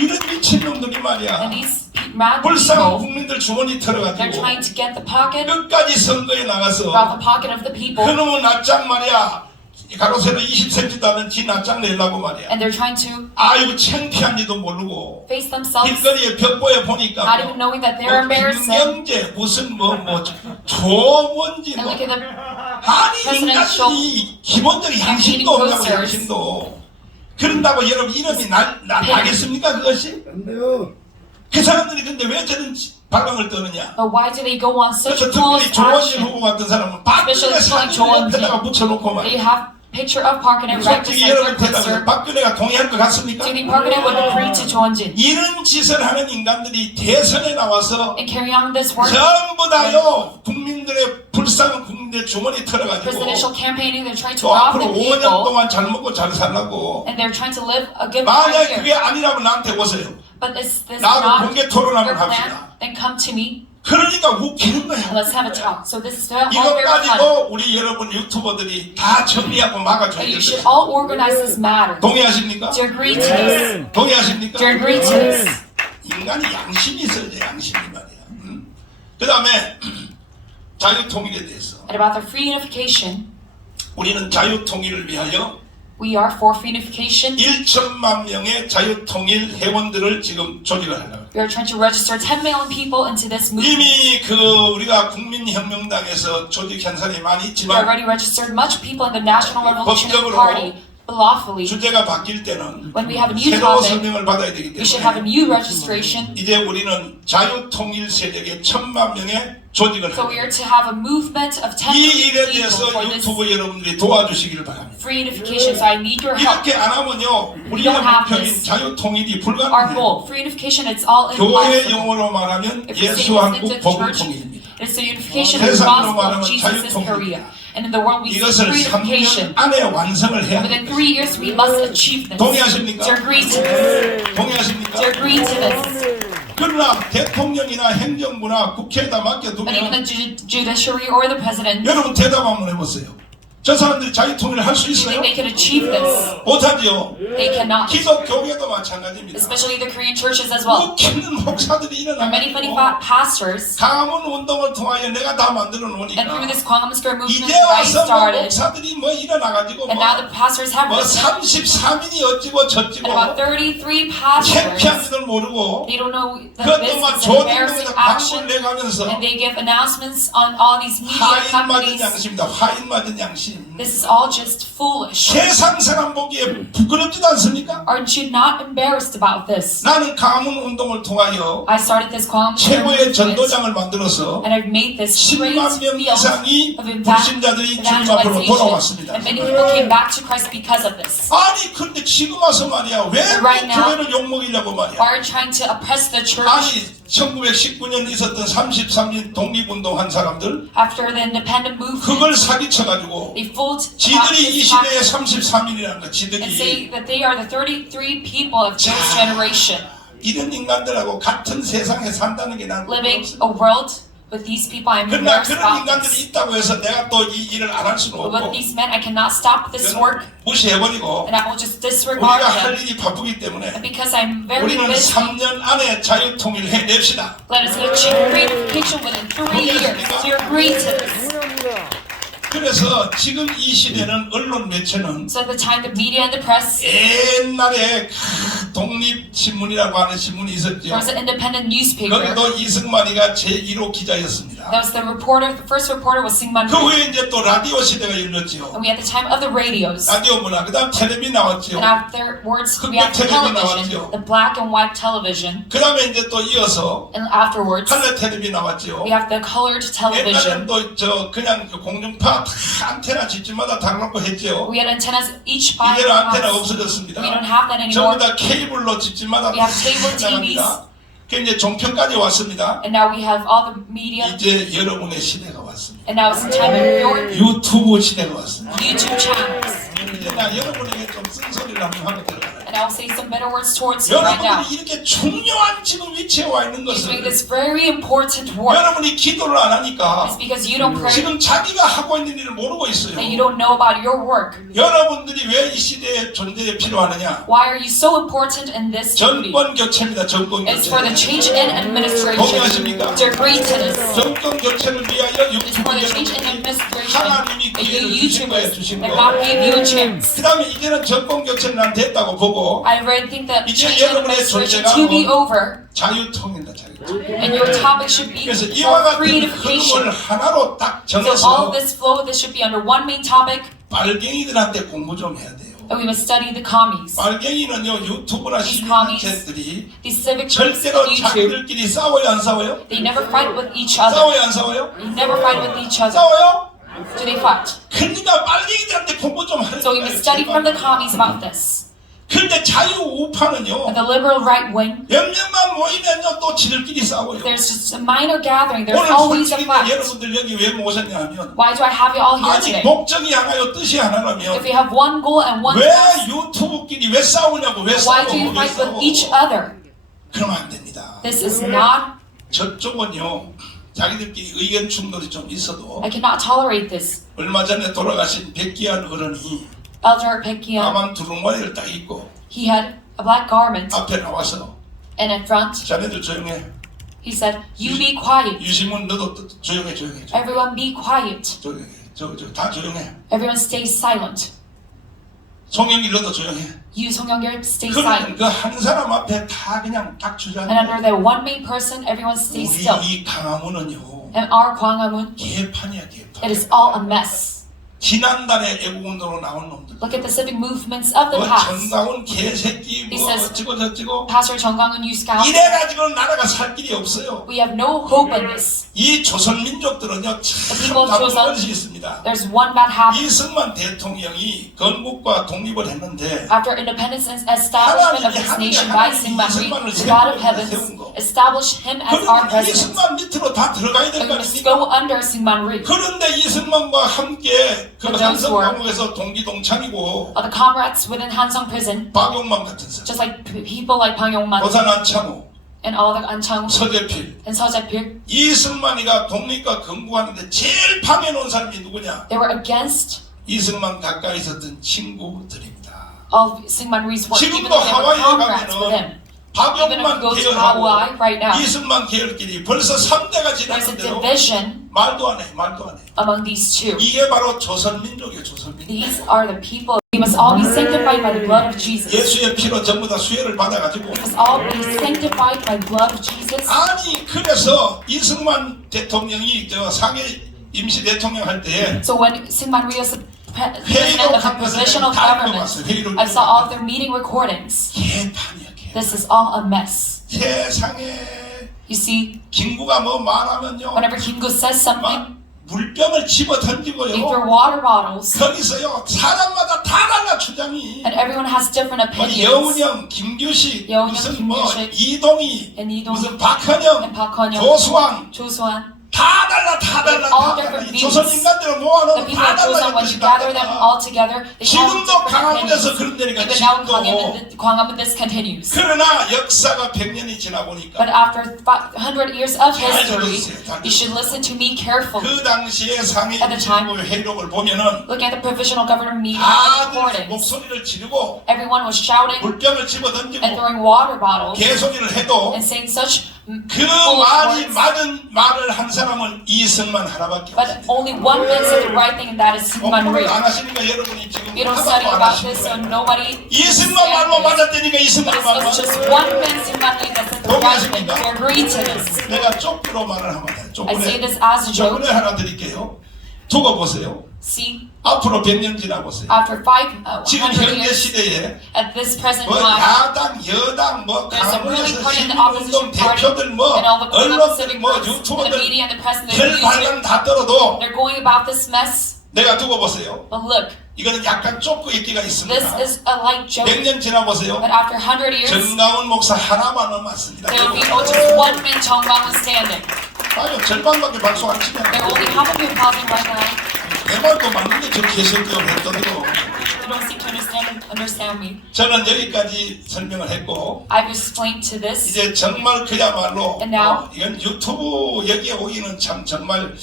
이런 미친놈들이 And 말이야. these mad 불쌍한 people, 국민들 주머니 they're 털어가지고 trying to get the pocket, 끝까지 선거에 rob 나가서 the pocket of the people, 그놈의 낯장 말이야. 가로세로 20cm도 않은 지 낯장 내려고 말이야. and they're trying to 아이고 창피한지도 모르고 face themselves, 길거리에 벽보에 보니까 not even knowing that they're embarrassing. 김영재 무슨 뭐 조원지 And 뭐 look at the 아니 presidential 인간이 기본적인 양심도 없냐고 양심도 그런다고 여러분 이름이 나겠습니까 그것이? 그 사람들이 근데 왜 저런 발광을 떠느냐? But why do they go on such 그래서 foolish 특별히 조원진 action? 후보 같은 사람은 박근혜 Especially 사진을 조원진. 옆에다가 묻혀놓고 They 말이야. have picture of Park and right 솔직히 beside 여러분 their 대답해 poster. 박근혜가 동의할 것 같습니까? Do you think Park and would agree to Jeonjin 이런 짓을 하는 인간들이 대선에 나와서 and carry on this work? 전부 다요 국민들의 불쌍한 국민들의 주머니 털어가지고 Presidential campaigning, they're trying to 또 rob 앞으로 the 5년 people, 동안 잘 먹고 잘 살라고 and they're trying to live a good 만약 life 그게 here. 아니라면 나한테 오세요. But is this 나하고 not 공개 토론 your 한번 plan? 합시다. Then come to me. 그러니까 웃기는 거야. Let's have a talk. So this is all 이것 very fun. 가지고 우리 여러분 유튜버들이 다 정리하고 막아줘야 But you 돼요. should all organize this matter. 동의하십니까? Do you agree to this? 동의하십니까? Do you agree to this? 인간이 양심이 있어야지 양심이 말이야. 그 다음에 자유통일에 대해서 And about the free unification, 우리는 자유통일을 위하여 we are for free unification. 1천만 명의 자유통일 회원들을 지금 조직을 하려고. We are trying to register 10 million people into this movement. 이미 그 우리가 국민혁명당에서 조직 현상이 많이 We 있지만 already registered much people in the National Revolutionary 법적으로 Party, but lawfully. 주제가 바뀔 때는 When we have a new 새로운 topic, 설명을 받아야 되기 we should have a 때문에 new registration. 이제 우리는 자유통일 세력의 1천만 명의 조직을 So we 합니다. are to have a movement of 10 이 million 일에 people 대해서 for this 유튜브 여러분들이 도와주시기를 바랍니다. free unification. So I need your help. 이렇게 안 하면요 우리의 don't have 목표인 this. 자유통일이 Our 불가능해요. goal, free unification, it's all in 교회 life. 용어로 말하면 If we say 예수 this 한국 into 복음 church, 통일입니다. it's the unification of the 세상으로 gospel 말하면 of Jesus in 자유통일입니다. Korea. And in the world, we see 이것을 free 3년 unification. 안에 완성을 해야 Within 됩니다. 3 years, we must achieve this. 동의하십니까? Do you agree to this? 동의하십니까? Do you agree to this? 그러나 대통령이나 행정부나 국회에다 But even 맡겨두면 the judiciary or the president, 여러분 대답 한번 해보세요. 저 사람들이 자유통일을 할 수 do you 있어요? think they can achieve this? 못하지요. They cannot. 기독교계도 마찬가지입니다. Especially the Korean churches as well. 웃기는 목사들이 There are many 일어나고 pastors, 가문 운동을 통하여 내가 다 만들어 and through 놓으니까 this Kwangam Square movement 이제 that I 와서 뭐 started, 목사들이 뭐 일어나가지고 and now the pastors have 뭐 risen, 33인이 어찌고 and 저찌고 about 33 pastors, 창피한지도 모르고 they don't know that 그것도 this 막 is an 좋은 embarrassing 데다 광고를 action, 내가면서 and they give announcements on all these media 화인 맞은 companies. 양심입니다. 화인 맞은 양심. This is all just foolish. 세상 사람 보기에 부끄럽지도 않습니까? Aren't you not embarrassed about this? 나는 가문 운동을 통하여 I started this Kwangam Square 최고의 movement, 전도장을 만들어서 and I've made this great 10만 명 field 이상이 of 불신자들이 주님 앞으로 evangelization, 돌아왔습니다. and many people came back to Christ because of this. 아니 그런데 지금 와서 말이야 왜 Right now, 교회를 욕먹이려고 말이야. Are trying to oppress the church? 아니 1919년 있었던 33년 독립운동한 사람들 After the independent movement, 그걸 사기쳐가지고 they fooled 지들이 이 시대의 and 33인이라는 거 say 지들이 that they are the 33 people of this generation 이런 인간들하고 같은 세상에 산다는 게 나는 living 부끄럽습니다. a world with these people. I'm 그러나 embarrassed 그런 about 인간들이 this. 있다고 해서 내가 또 이 일을 안 할 수는 But with 없고 these men, I cannot stop this work, 무시해버리고 and I will just disregard 우리가 할 them. 일이 바쁘기 때문에 And because I'm very 우리는 busy, 3년 안에 자유통일 해냅시다. let us achieve reunification within 3 years. So you're agreeing to this. 그래서 지금 이 시대는 언론 매체는 So at the time, the media and the press, 옛날에 독립신문이라고 하는 신문이 있었죠. there was an independent newspaper. 거기도 이승만이가 제1호 기자였습니다. That was the reporter. The first reporter was Syngman 그 Rhee. 후에 이제 또 라디오 시대가 열렸죠. And we had the time of the radios. 라디오 문화, 그 다음 텔레비 나왔죠. And afterwards, we 흑백 have 텔레비 television, 나왔죠. the black and white television. 그 다음에 이제 또 이어서 And afterwards, 컬러 텔레비 나왔죠. we have the colored 옛날에는 television. 또 그냥 공중파 다 안테나 집집마다 달라고 했죠. We had antennas each by 이제는 안테나 house. 없어졌습니다. We don't have that 전부 anymore. 다 케이블로 집집마다 We have cable 나갑니다. 그 이제 종편까지 왔습니다. And now we have all the media. 이제 여러분의 시대가 왔습니다. And now it's the time of your 유튜브 시대가 왔습니다. YouTube channels. 이제 나 여러분에게 좀 쓴소리를 한번 하고 들어가요. And I will say some better words towards you right now. 여러분들이 이렇게 중요한 지금 위치에 와 있는 He's doing 것은 this very important work. 여러분이 기도를 안 하니까 It's because you don't pray, 지금 자기가 하고 있는 일을 모르고 있어요. that you don't know about your work. 여러분들이 왜 이 시대에 존재에 필요하느냐? Why are you so important in this duty? 정권 교체입니다. 정권 It's for the 교체. change in administration. 동의하십니까? To agree to this. 정권 교체를 위하여 It's for the change in 유튜브 administration. 하나님이 And you 기회를 주신 거예요. YouTubers, 주신 that 거. God gave you a chance. 그 다음에 이제는 정권 교체는 안 됐다고 보고 I really think that 이제 change in 여러분의 administration 존재가 to be over, 자유통일이다. 자유통일. and your topic should be 그래서 이와 for 같은 reunification. 흐름을 하나로 딱 So all 정해서 of this flow, this should be under one main topic, 빨갱이들한테 공부 좀 해야 돼요. and we must study the commies. 빨갱이는요 유튜브나 These 시민단체들이 These civic groups 절대로 on YouTube, 자기들끼리 싸워요 안 싸워요? they never fight with each other. 싸워요 안 싸워요? They never fight with each other. 싸워요? Do they fight? 그러니까 빨갱이들한테 공부 좀 하는 So we must study from the commies about this. 근데 자유우파는요 But the liberal right wing, 몇 명만 모이면요 또 지들끼리 싸워요. there's just a minor gathering. There's 오늘 always a 솔직히 fight. 여러분들 여기 왜 모셨냐면 Why do I have you all here 아니 today? 목적이 하나요 뜻이 하나라면 If we have one goal and one 왜 task, 유튜브끼리 왜 싸우냐고 왜 why 싸워 do you 왜 fight with 싸워 each other? 그러면 안 됩니다. This is not, 저쪽은요 자기들끼리 의견 충돌이 좀 있어도 I cannot tolerate this. 얼마 전에 돌아가신 백기환 어른이 Elder Pekia, 까만 두루마리를 딱 입고 he had a black garment, 앞에 나와서 and in front, 자네들 조용해 he said, "You be quiet. 유시문 너도 조용해 조용해 Everyone be quiet. 조용해 다 조용해 Everyone stay silent. 송영길 너도 조용해 You, Song Young-gil, stay 그러면 silent." 그 한 사람 앞에 다 그냥 딱 And under 주저앉아 the one main person, everyone stay 우리 still. 이 강화문은요 And our Gwangamun, 개판이야 it 개판 is all a mess. 지난달에 애국운동으로 나온 놈들 Look at the civic movements of the 뭐 past. 정다운 개새끼 He 뭐 says- 어찌고 저찌고 Pastor Chung Gang-un, you scout. 이래가지고는 나라가 살 길이 없어요. We have no hope in this. 이 조선민족들은요 people 참 of 나쁜 Joseon- 것이 있습니다. There's one bad habit. 이승만 대통령이 건국과 독립을 했는데 After independence and establishment of this nation by Syngman Rhee, the God of heavens established him as our 그러면 president. 이승만 밑으로 다 들어가야 될 And 거 we must 아닙니까? go under Syngman Rhee. 그런데 이승만과 함께 그 But those who are- 한성감옥에서 동기동창이고 The comrades within Hansong prison, 박용만 같은 사람, just like people like Bang Yong-man 도산 안창호, and all the Anchang 서재필, and Seo Jae-pil, 이승만이가 독립과 건국하는데 제일 방해놓은 사람이 누구냐? they were against 이승만 가까이 있었던 친구들입니다. all of Syngman Rhee's work, even 지금도 though they were 하와이에 comrades with 가면은 him. Even if 박용만 you go to 계열하고 Hawaii right now, 이승만 계열끼리 벌써 3대가 there's a 지났는데도 division 말도 안 해, 말도 안 해. among these two. 이게 바로 조선민족이에요, 조선민족. These are the people. We must all be sanctified by the blood of Jesus. 예수의 피로 전부 다 수혜를 받아가지고 We must all be sanctified by the blood of Jesus. 아니 그래서 이승만 대통령이 저 상해 임시 대통령 할 때 So when Syngman Rhee was the president of the provisional government, I saw all of their meeting recordings. 개판이야 개. This is all a mess. 세상에 You see, 김구가 뭐 말하면요 whenever Kim-gu says something, 막 물병을 집어 they 던지고요 throw water bottles, 거기서요 사람마다 다 달라 주장이 and Everyone has different 뭐 opinions. 여운형, 김규식, 여운형, 무슨 뭐 김규식, 이동희, and 이동희, 무슨 박헌영, and 박헌영, 조수왕 조수환. 다 달라 다 달라 All 다 달라. different 이 views. 조선 인간들을 The 모아놓으면 people 다 of Joseon, 달라 when you gather them all together, they all have 지금도 different 강화문에서 opinions. 그런다니까 Even now in 지금도. Gwanghwamun, this continues. 그러나 역사가 100년이 지나 보니까 But after 100 years of 잘 history, 들어주세요, 잘 you should listen to me carefully. 그 당시에 상해 At the time, 일부 회의록을 보면은 Look at the provisional government meeting 다들 recordings. 목소리를 지르고 Everyone was shouting 물병을 and 집어던지고 throwing water bottles 개소리를 해도 and saying such 그 foolish 말이 words. 맞은 말을 한 사람은 이승만 하나밖에 But 없습니다. only one man said the right thing, and that is Syngman 공부를 Rhee. 안 하시니까 여러분이 지금 You don't 하나도 study 안 about 하시는 this, so 거예요. nobody 이승만 말만 맞았다니까 But 이승만 it 말만. was just one man, Syngman Rhee, that said the right thing. Do you agree to this? 내가 쪽으로 말을 하면 돼. I say 쪽으로. this as a joke. 쪽으로 하나 드릴게요. 두고 보세요. See, 앞으로 100년 지나 보세요. after 지금 100 현재 years, 시대에 at this present 뭐 time, 야당, 여당, 뭐 there's a ruling 강원에서 party and the 시민운동 opposition party, 대표들, 뭐 and all the political 언론들, civic 뭐 groups, and the 유튜버들 media and the press and the 별 YouTube. 발언 다 떨어도 They're going about this mess. 내가 두고 보세요. But look, 이거는 약간 좁고 있기가 this 있습니다. is a light joke. 100년 지나 보세요. But after 100 years, 정가운 목사 하나만 남았습니다. there will be just one man, Chong Gwang-won, standing. 아유 절반밖에 박수 안 There 치냐. will be half of you pausing right now. 내 말도 맞는데 저 개새끼가 왜 떠들어. You don't seem to understand me. 저는 여기까지 설명을 했고 I've explained to this. 이제 정말 그야말로 And now? 이건 유튜브 여기에 오기는 참 정말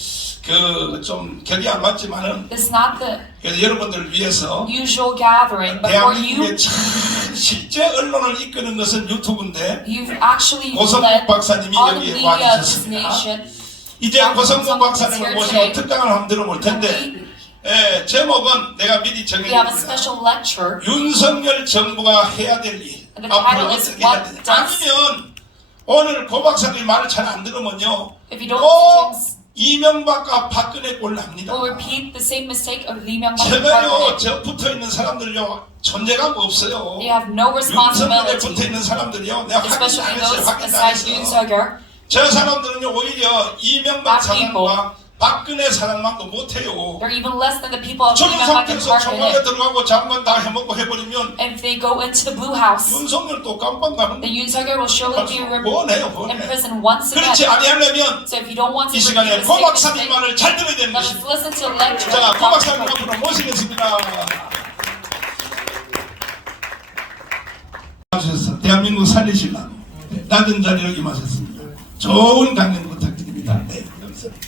그 좀 격이 안 맞지만은 It's not the 그래서 여러분들을 위해서 usual gathering, but for you, 대한민국의 참 실제 언론을 이끄는 것은 유튜브인데 you've actually 고성국 led 박사님이 all the 여기에 media of this 와주셨습니다. nation. 이제 고성국 박사님을 모시고 특강을 한번 들어볼 텐데 제목은 내가 미리 We have a 정해드립니다. special lecture. 윤석열 정부가 해야 될 일. And the 앞으로 title is 어떻게 해야 What 되냐. Does- 아니면 오늘 고 박사님 말을 잘 안 들으면요. If you don't 꼭 listen, 이명박과 박근혜 꼴 납니다. we'll repeat the same mistake of Lee Myung-bak and 제가요 Park 저 붙어있는 사람들요 존재감 없어요. They have no 윤석열에 responsibility, 붙어있는 사람들이요 내가 확인 안 especially 했어요. those 확인 안 beside Yoon 했어. Suk-yeol. 저 사람들은요 오히려 이명박 Bad people. 사랑과 박근혜 사랑만도 못해요. They're even less than the people of Lee 저런 Myung-bak and 상태에서 Park 청와대 Geun-hye. 들어가고 장관 다 해먹고 해버리면 And if they go into the Blue House, 윤석열도 깜빵 가는 then Yoon Suk-yeol will surely be 뻔해요 in 뻔해. prison once 그렇지 again. 아니하려면 So if you don't want to 이 repeat 시간에 the 고 same 박사님 mistake, 말을 잘 들어야 되는 let us 것입니다. listen to a lecture. 자, of 고 Dr. 박사님 Park. 앞으로 모시겠습니다. 하셨어. 대한민국 살리시려고 낮은 자리로 임하셨습니다. 좋은 강연 부탁드립니다. 네, 감사합니다.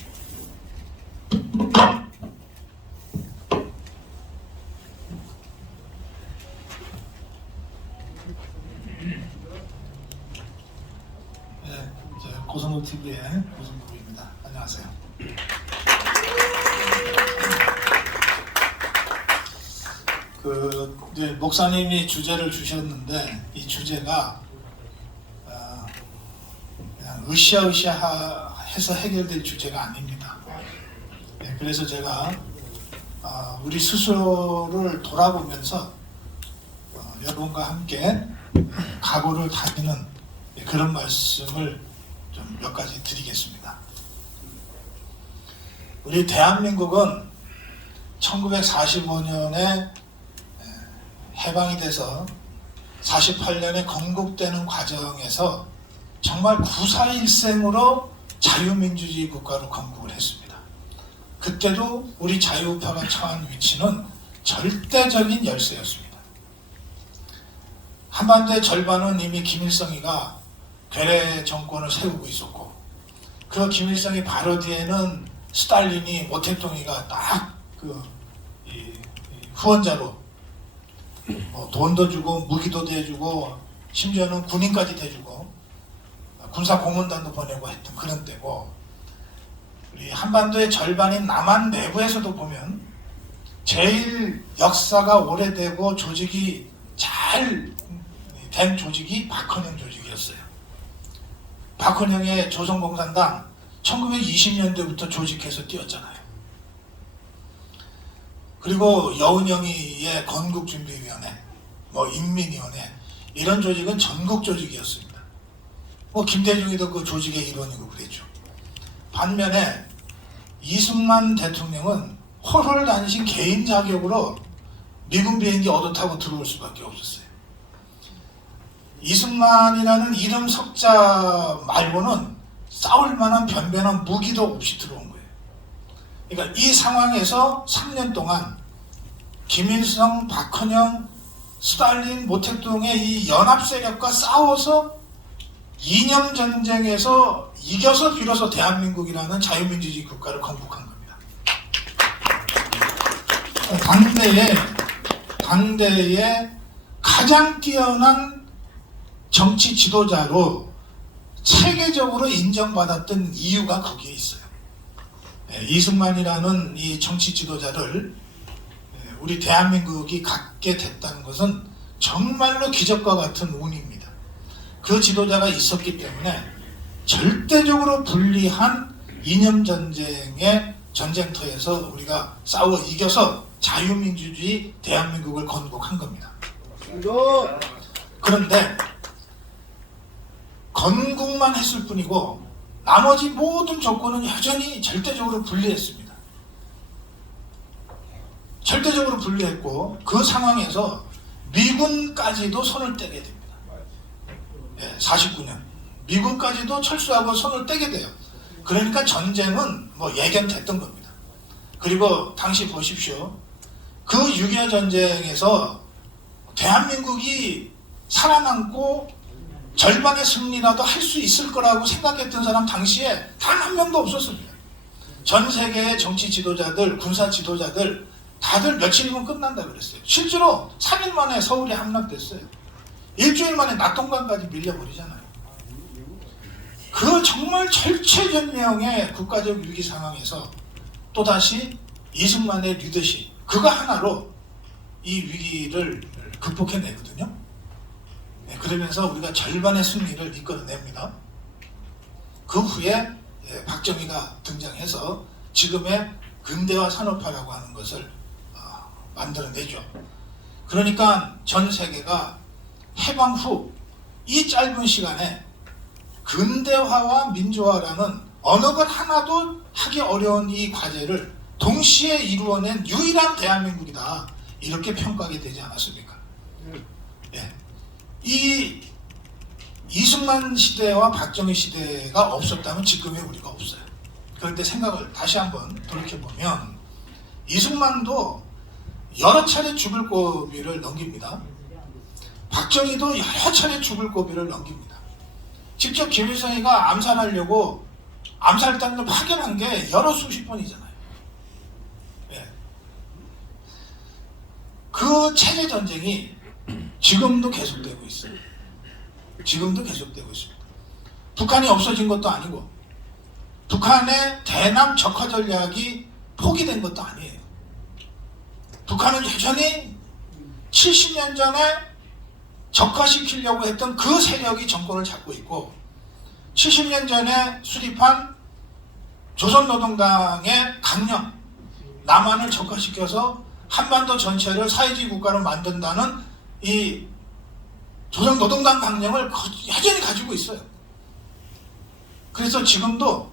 네, 고성국 TV의 고성국입니다. 안녕하세요. 이제 목사님이 주제를 주셨는데 이 주제가 그냥 으쌰으쌰해서 해결될 주제가 아닙니다. 네, 그래서 제가 우리 스스로를 돌아보면서 여러분과 함께 각오를 다지는 그런 말씀을 좀 몇 가지 드리겠습니다. 우리 대한민국은 1945년에 해방이 돼서 48년에 건국되는 과정에서 정말 구사일생으로 자유민주주의 국가로 건국을 했습니다. 그때도 우리 자유우파가 처한 위치는 절대적인 열세였습니다. 한반도의 절반은 이미 김일성이가 괴뢰 정권을 세우고 있었고 그 김일성이 바로 뒤에는 스탈린이 모택동이가 딱 후원자로 돈도 주고 무기도 대주고 심지어는 군인까지 대주고 군사 고문단도 보내고 했던 그런 때고 우리 한반도의 절반인 남한 내부에서도 보면 제일 역사가 오래되고 조직이 잘 된 조직이 박헌영 조직이었어요. 박헌영의 조선공산당 1920년대부터 조직해서 뛰었잖아요. 그리고 여운형이의 건국준비위원회, 인민위원회 이런 조직은 전국 조직이었습니다. 김대중이도 그 조직의 일원이고 그랬죠. 반면에 이승만 대통령은 홀홀단신 개인 자격으로 미군 비행기 얻어 타고 들어올 수밖에 없었어요. 이승만이라는 이름 석자 말고는 싸울 만한 변변한 무기도 없이 들어온 거예요. 그러니까 이 상황에서 3년 동안 김일성, 박헌영, 스탈린, 모택동의 이 연합 세력과 싸워서 이념 전쟁에서 이겨서 비로소 대한민국이라는 자유민주주의 국가를 건국한 겁니다. 당대의 가장 뛰어난 정치 지도자로 체계적으로 인정받았던 이유가 거기에 있어요. 이승만이라는 이 정치 지도자를 우리 대한민국이 갖게 됐다는 것은 정말로 기적과 같은 운입니다. 그 지도자가 있었기 때문에 절대적으로 불리한 이념전쟁의 전쟁터에서 우리가 싸워 이겨서 자유민주주의 대한민국을 건국한 겁니다. 그런데 건국만 했을 뿐이고 나머지 모든 조건은 여전히 절대적으로 불리했습니다. 절대적으로 불리했고 그 상황에서 미군까지도 손을 떼게 됩니다. 49년 미군까지도 철수하고 손을 떼게 돼요. 그러니까 전쟁은 뭐 예견됐던 겁니다. 그리고 당시 보십시오. 그 6.25 전쟁에서 대한민국이 살아남고 절반의 승리라도 할 수 있을 거라고 생각했던 사람 당시에 단 한 명도 없었습니다. 전 세계의 정치 지도자들, 군사 지도자들 다들 며칠이면 끝난다 그랬어요. 실제로 3일 만에 서울이 함락됐어요. 일주일 만에 낙동강까지 밀려버리잖아요. 그 정말 절체절명의 국가적 위기 상황에서 또다시 이승만의 리더십, 그거 하나로 이 위기를 극복해내거든요. 그러면서 우리가 절반의 승리를 이끌어냅니다. 그 후에 박정희가 등장해서 지금의 근대화 산업화라고 하는 것을 만들어내죠. 그러니까 전 세계가 해방 후 이 짧은 시간에 근대화와 민주화라는 어느 것 하나도 하기 어려운 이 과제를 동시에 이루어낸 유일한 대한민국이다, 이렇게 평가하게 되지 않았습니까? 예. 이 이승만 시대와 박정희 시대가 없었다면 지금의 우리가 없어요. 그런데 생각을 다시 한번 돌이켜보면 이승만도 여러 차례 죽을 고비를 넘깁니다. 박정희도 여러 차례 죽을 고비를 넘깁니다. 직접 김일성이가 암살하려고 암살단을 파견한 게 여러 수십 번이잖아요. 예. 그 체제 전쟁이 지금도 계속되고 있어요. 지금도 계속되고 있습니다. 북한이 없어진 것도 아니고 북한의 대남 적화 전략이 포기된 것도 아니에요. 북한은 여전히 70년 전에 적화시키려고 했던 그 세력이 정권을 잡고 있고 70년 전에 수립한 조선노동당의 강령, 남한을 적화시켜서 한반도 전체를 사회주의 국가로 만든다는 이 조선노동당 강령을 여전히 가지고 있어요. 그래서 지금도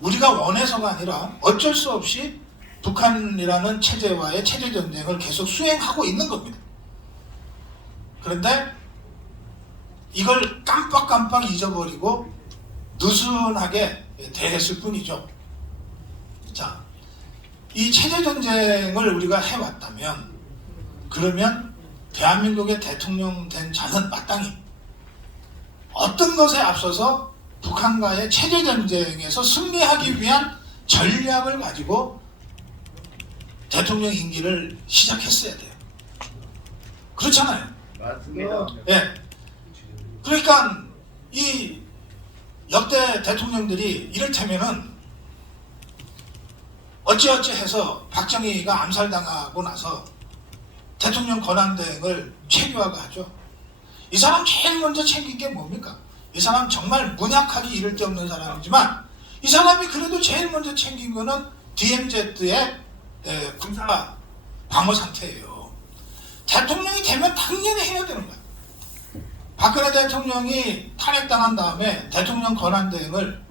우리가 원해서가 아니라 어쩔 수 없이 북한이라는 체제와의 체제 전쟁을 계속 수행하고 있는 겁니다. 그런데 이걸 깜빡깜빡 잊어버리고 느슨하게 대했을 뿐이죠. 자, 이 체제 전쟁을 우리가 해왔다면 그러면 대한민국의 대통령 된 자는 마땅히 어떤 것에 앞서서 북한과의 체제 전쟁에서 승리하기 위한 전략을 가지고 대통령 임기를 시작했어야 돼요. 그렇잖아요. 맞습니다. 예. 그러니까 이 역대 대통령들이 이를테면은 어찌어찌 해서 박정희가 암살당하고 나서 대통령 권한대행을 최규화가 하죠. 이 사람 제일 먼저 챙긴 게 뭡니까? 이 사람 정말 문약하기 이를 데 없는 사람이지만 이 사람이 그래도 제일 먼저 챙긴 거는 DMZ의 군사 방어 상태예요. 대통령이 되면 당연히 해야 되는 거야. 박근혜 대통령이 탄핵당한 다음에 대통령 권한대행을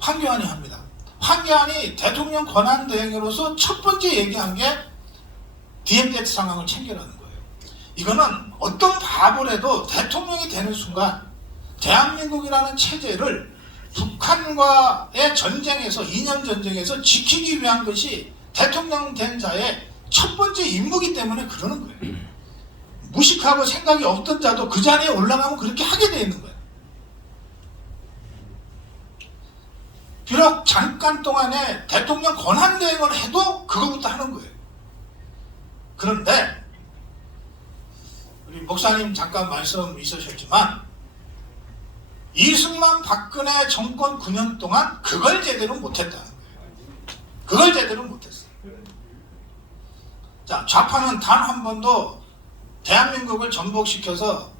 황교안이 합니다. 황교안이 대통령 권한대행으로서 첫 번째 얘기한 게 DMZ 상황을 챙겨라는 거예요. 이거는 어떤 바보라도 대통령이 되는 순간 대한민국이라는 체제를 북한과의 전쟁에서 2년 전쟁에서 지키기 위한 것이 대통령 된 자의 첫 번째 임무이기 때문에 그러는 거예요. 무식하고 생각이 없던 자도 그 자리에 올라가면 그렇게 하게 돼 있는 거예요. 비록 잠깐 동안에 대통령 권한대행을 해도 그거부터 하는 거예요. 그런데 우리 목사님 잠깐 말씀 있으셨지만 이승만 박근혜 정권 9년 동안 그걸 제대로 못했다는 거예요. 그걸 제대로 못했어요. 자, 좌파는 단 한 번도 대한민국을 전복시켜서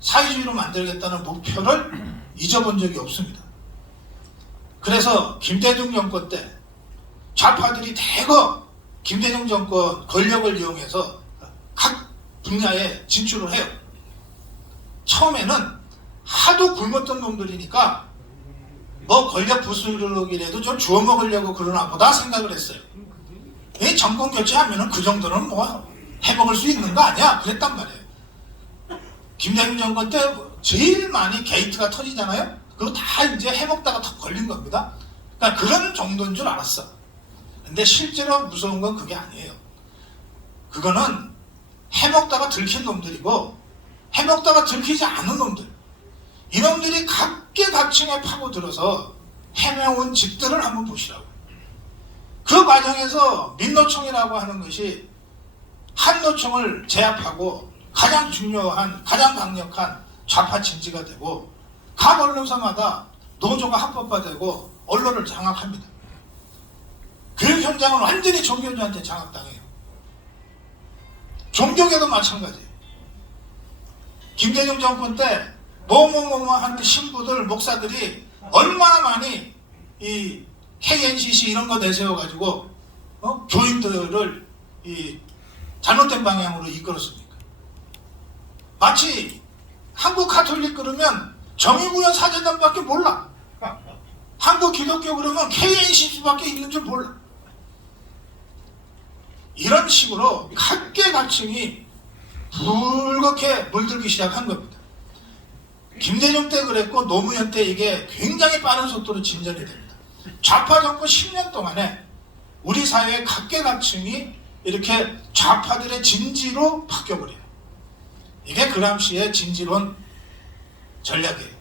사회주의로 만들겠다는 목표를 잊어본 적이 없습니다. 그래서 김대중 정권 때 좌파들이 대거 김대중 정권 권력을 이용해서 각 분야에 진출을 해요. 처음에는 하도 굶었던 놈들이니까 뭐 권력 부수력이라도 좀 주워 먹으려고 그러나 보다 생각을 했어요. 이 정권 교체하면은 그 정도는 뭐 해먹을 수 있는 거 아니야? 그랬단 말이에요. 김대중 정권 때 제일 많이 게이트가 터지잖아요? 그거 다 이제 해먹다가 턱 걸린 겁니다. 그러니까 그런 정도인 줄 알았어. 근데 실제로 무서운 건 그게 아니에요. 그거는 해먹다가 들킨 놈들이고 해먹다가 들키지 않은 놈들. 이놈들이 각계각층에 파고들어서 해명온 집들을 한번 보시라고. 그 과정에서 민노총이라고 하는 것이 한노총을 제압하고 가장 중요한, 가장 강력한 좌파 진지가 되고 각 언론사마다 노조가 합법화되고 언론을 장악합니다. 교육 현장은 완전히 종교주한테 장악당해요. 종교계도 마찬가지예요. 김대중 정권 때 뭐뭐뭐뭐 하는 신부들, 목사들이 얼마나 많이 이 KNCC 이런 거 내세워가지고 교인들을 이 잘못된 방향으로 이끌었습니까? 마치 한국 가톨릭 그러면 정의구현 사제단밖에 몰라. 한국 기독교 그러면 KNCC밖에 있는 줄 몰라. 이런 식으로 각계각층이 붉게 물들기 시작한 겁니다. 김대중 때 그랬고 노무현 때 이게 굉장히 빠른 속도로 진전이 됩니다. 좌파 정권 10년 동안에 우리 사회의 각계각층이 이렇게 좌파들의 진지로 바뀌어버려요. 이게 그람시의 진지론 전략이에요.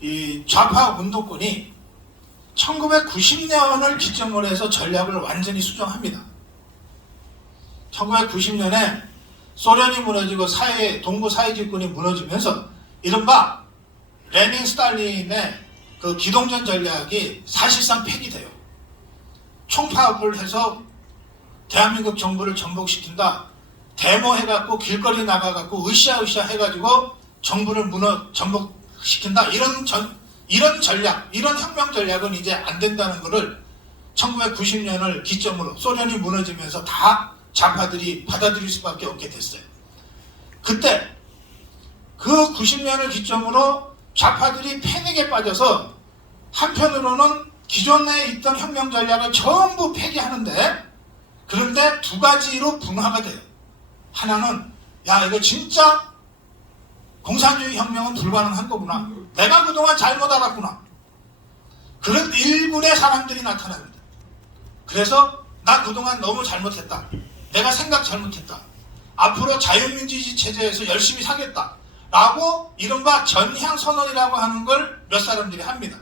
이 좌파 운동권이 1990년을 기점으로 해서 전략을 완전히 수정합니다. 1990년에 소련이 무너지고 동부 사회주의권이 무너지면서 이른바 레닌 스탈린의 그 기동전 전략이 사실상 폐기돼요. 총파업을 해서 대한민국 정부를 전복시킨다. 데모해갖고 길거리 나가갖고 으쌰으쌰 해가지고 정부를 전복시킨다. 이런 전략, 이런 혁명 전략은 이제 안 된다는 것을 1990년을 기점으로 소련이 무너지면서 다 좌파들이 받아들일 수밖에 없게 됐어요. 그때 그 90년을 기점으로 좌파들이 패닉에 빠져서 한편으로는 기존에 있던 혁명 전략을 전부 폐기하는데 그런데 두 가지로 분화가 돼요. 하나는 야 이거 진짜 공산주의 혁명은 불가능한 거구나. 내가 그동안 잘못 알았구나. 그런 일군의 사람들이 나타납니다. 그래서 나 그동안 너무 잘못했다. 내가 생각 잘못했다. 앞으로 자유민주주의 체제에서 열심히 사겠다. 라고 이른바 전향선언이라고 하는 걸 몇 사람들이 합니다.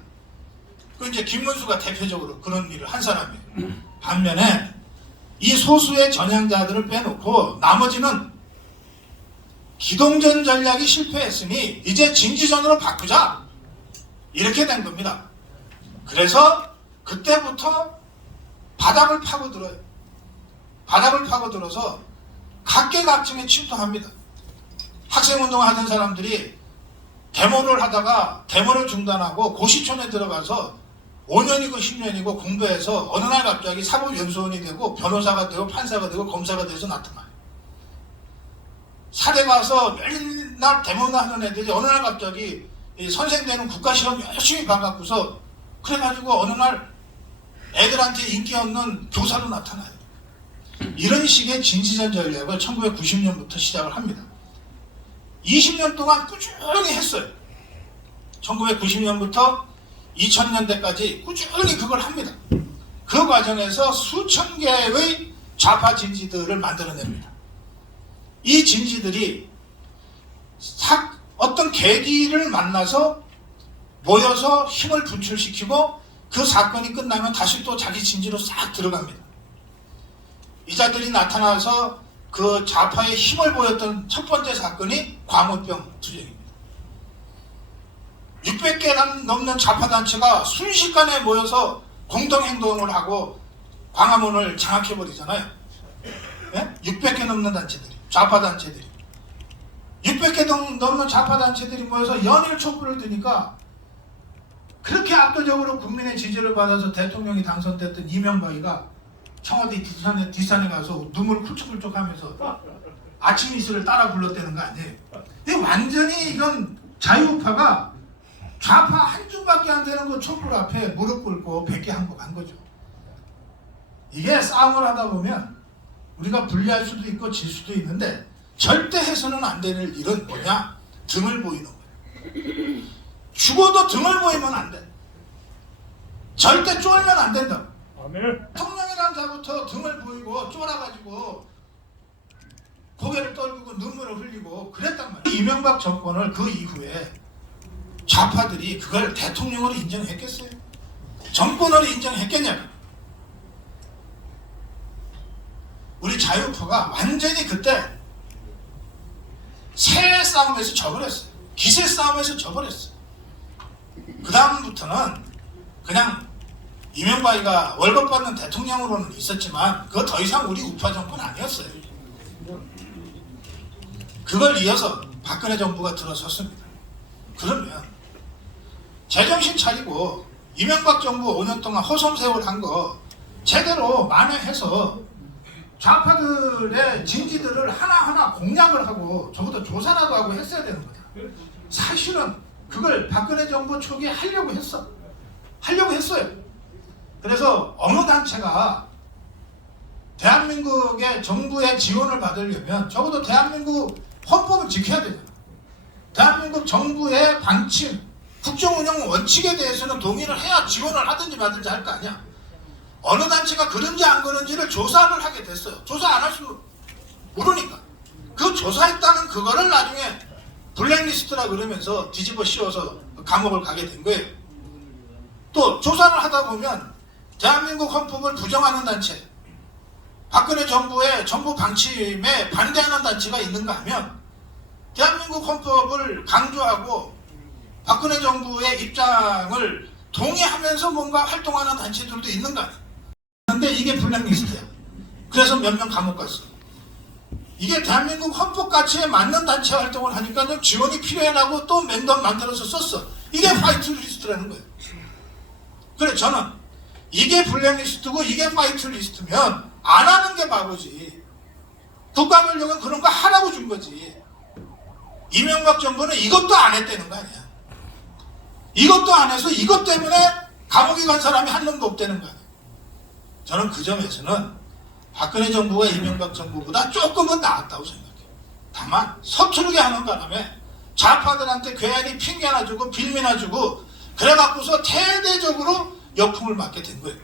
그 이제 김문수가 대표적으로 그런 일을 한 사람이에요. 반면에 이 소수의 전향자들을 빼놓고 나머지는 기동전 전략이 실패했으니 이제 진지전으로 바꾸자. 이렇게 된 겁니다. 그래서 그때부터 바닥을 파고들어요. 바닥을 파고들어서 각계각층에 침투합니다. 학생운동을 하던 사람들이 데모를 하다가 데모를 중단하고 고시촌에 들어가서 5년이고 10년이고 공부해서 어느 날 갑자기 사법연수원이 되고 변호사가 되고 판사가 되고 검사가 돼서 나타나요. 사대 가서 맨날 데모나 하는 애들이 어느 날 갑자기 선생되는 국가시험 열심히 봐갖고서 그래가지고 어느 날 애들한테 인기 없는 교사로 나타나요. 이런 식의 진지전 전략을 1990년부터 시작을 합니다. 20년 동안 꾸준히 했어요. 1990년부터 2000년대까지 꾸준히 그걸 합니다. 그 과정에서 수천 개의 좌파 진지들을 만들어냅니다. 이 진지들이 어떤 계기를 만나서 모여서 힘을 분출시키고 그 사건이 끝나면 다시 또 자기 진지로 싹 들어갑니다. 이 자들이 나타나서 그 좌파의 힘을 보였던 첫 번째 사건이 광우병 투쟁입니다. 600개 넘는 좌파단체가 순식간에 모여서 공동행동을 하고 광화문을 장악해버리잖아요. 네? 600개 넘는 단체들이, 좌파단체들이. 600개 넘는 좌파단체들이 모여서 연일 촛불을 드니까 그렇게 압도적으로 국민의 지지를 받아서 대통령이 당선됐던 이명박이가 청와대 뒷산에 가서 눈물을 훌쩍훌쩍 하면서 아침 이슬을 따라 불렀다는 거 아니에요. 근데 완전히 이건 자유파가 좌파 한 줄밖에 안 되는 그 촛불 앞에 무릎 꿇고 백개항복한 거죠. 이게 싸움을 하다 보면 우리가 불리할 수도 있고 질 수도 있는데 절대 해서는 안 되는 일은 뭐냐? 등을 보이는 거예요. 죽어도 등을 보이면 안 돼. 절대 쫄면 안 된다. 대통령이란 자부터 등을 보이고 쫄아가지고 고개를 떨구고 눈물을 흘리고 그랬단 말이에요. 이명박 정권을 그 이후에 좌파들이 그걸 대통령으로 인정했겠어요? 정권으로 인정했겠냐고. 우리 자유파가 완전히 그때 새 싸움에서 져버렸어요. 기세 싸움에서 져버렸어요. 그 다음부터는 그냥 이명박이가 월급 받는 대통령으로는 있었지만 그거 더 이상 우리 우파 정권 아니었어요. 그걸 이어서 박근혜 정부가 들어섰습니다. 그러면 제정신 차리고 이명박 정부 5년 동안 허송세월 한 거 제대로 만회해서 좌파들의 진지들을 하나하나 공략을 하고 적어도 조사라도 하고 했어야 되는 거다. 사실은 그걸 박근혜 정부 초기에 하려고 했어요. 그래서 어느 단체가 대한민국의 정부의 지원을 받으려면 적어도 대한민국 헌법을 지켜야 되잖아. 대한민국 정부의 방침, 국정운영 원칙에 대해서는 동의를 해야 지원을 하든지 말든지 할 거 아니야. 어느 단체가 그런지 안 그런지를 조사를 하게 됐어요. 조사 안 할 수 모르니까. 그 조사했다는 그거를 나중에 블랙리스트라 그러면서 뒤집어 씌워서 감옥을 가게 된 거예요. 또 조사를 하다 보면 대한민국 헌법을 부정하는 단체, 박근혜 정부의 정부 방침에 반대하는 단체가 있는가 하면 대한민국 헌법을 강조하고 박근혜 정부의 입장을 동의하면서 뭔가 활동하는 단체들도 있는가. 그런데 이게 블랙리스트야. 그래서 몇 명 감옥 갔어. 이게 대한민국 헌법 가치에 맞는 단체 활동을 하니까 좀 지원이 필요해라고 또 랜덤 만들어서 썼어. 이게 화이트리스트라는 거예요. 그래 저는 이게 블랙리스트고 이게 화이트리스트면 안 하는 게 바보지. 국가권력은 그런 거 하라고 준 거지. 이명박 정부는 이것도 안 했다는 거 아니야. 이것도 안 해서 이것 때문에 감옥에 간 사람이 한 놈도 없다는 거 아니야. 저는 그 점에서는 박근혜 정부가 이명박 정부보다 조금은 나았다고 생각해요. 다만 서투르게 하는 바람에 좌파들한테 괜히 핑계 하나 주고 빌미 하나 주고 그래갖고서 대대적으로 역풍을 맞게 된 거예요.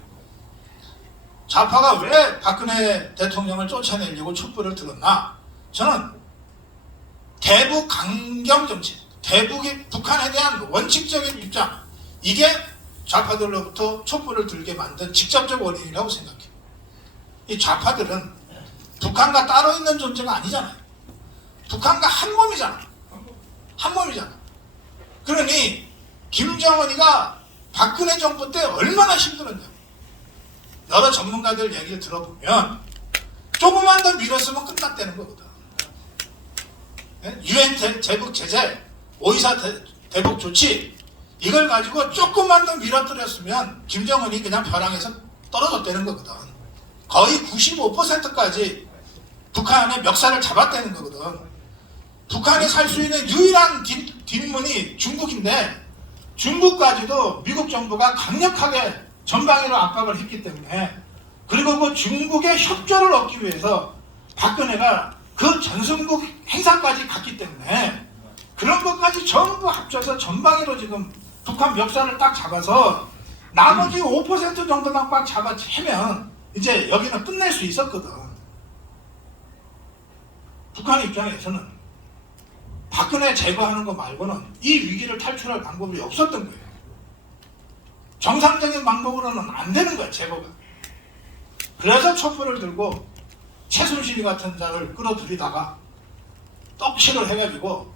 좌파가 왜 박근혜 대통령을 쫓아내려고 촛불을 들었나? 저는 대북 강경 정책, 대북이 북한에 대한 원칙적인 입장, 이게 좌파들로부터 촛불을 들게 만든 직접적 원인이라고 생각해요. 이 좌파들은 북한과 따로 있는 존재가 아니잖아요. 북한과 한 몸이잖아. 한 몸이잖아. 그러니 김정은이가 박근혜 정부 때 얼마나 힘들었냐. 여러 전문가들 얘기를 들어보면 조금만 더 밀었으면 끝났다는 거거든. 유엔 대북 제재, 오이사 대북 조치, 이걸 가지고 조금만 더 밀어뜨렸으면 김정은이 그냥 벼랑에서 떨어졌다는 거거든. 거의 95%까지 북한의 멱살을 잡았다는 거거든. 북한이 살 수 있는 유일한 뒷문이 중국인데 중국까지도 미국 정부가 강력하게 전방위로 압박을 했기 때문에 그리고 그 중국의 협조를 얻기 위해서 박근혜가 그 전승국 행사까지 갔기 때문에 그런 것까지 전부 합쳐서 전방위로 지금 북한 멱살을 딱 잡아서 나머지 5% 정도만 꽉 잡아채면 이제 여기는 끝낼 수 있었거든. 북한 입장에서는 박근혜 제거하는 거 말고는 이 위기를 탈출할 방법이 없었던 거예요. 정상적인 방법으로는 안 되는 거야, 제거가. 그래서 촛불을 들고 최순실 같은 자를 끌어들이다가 떡칠을 해가지고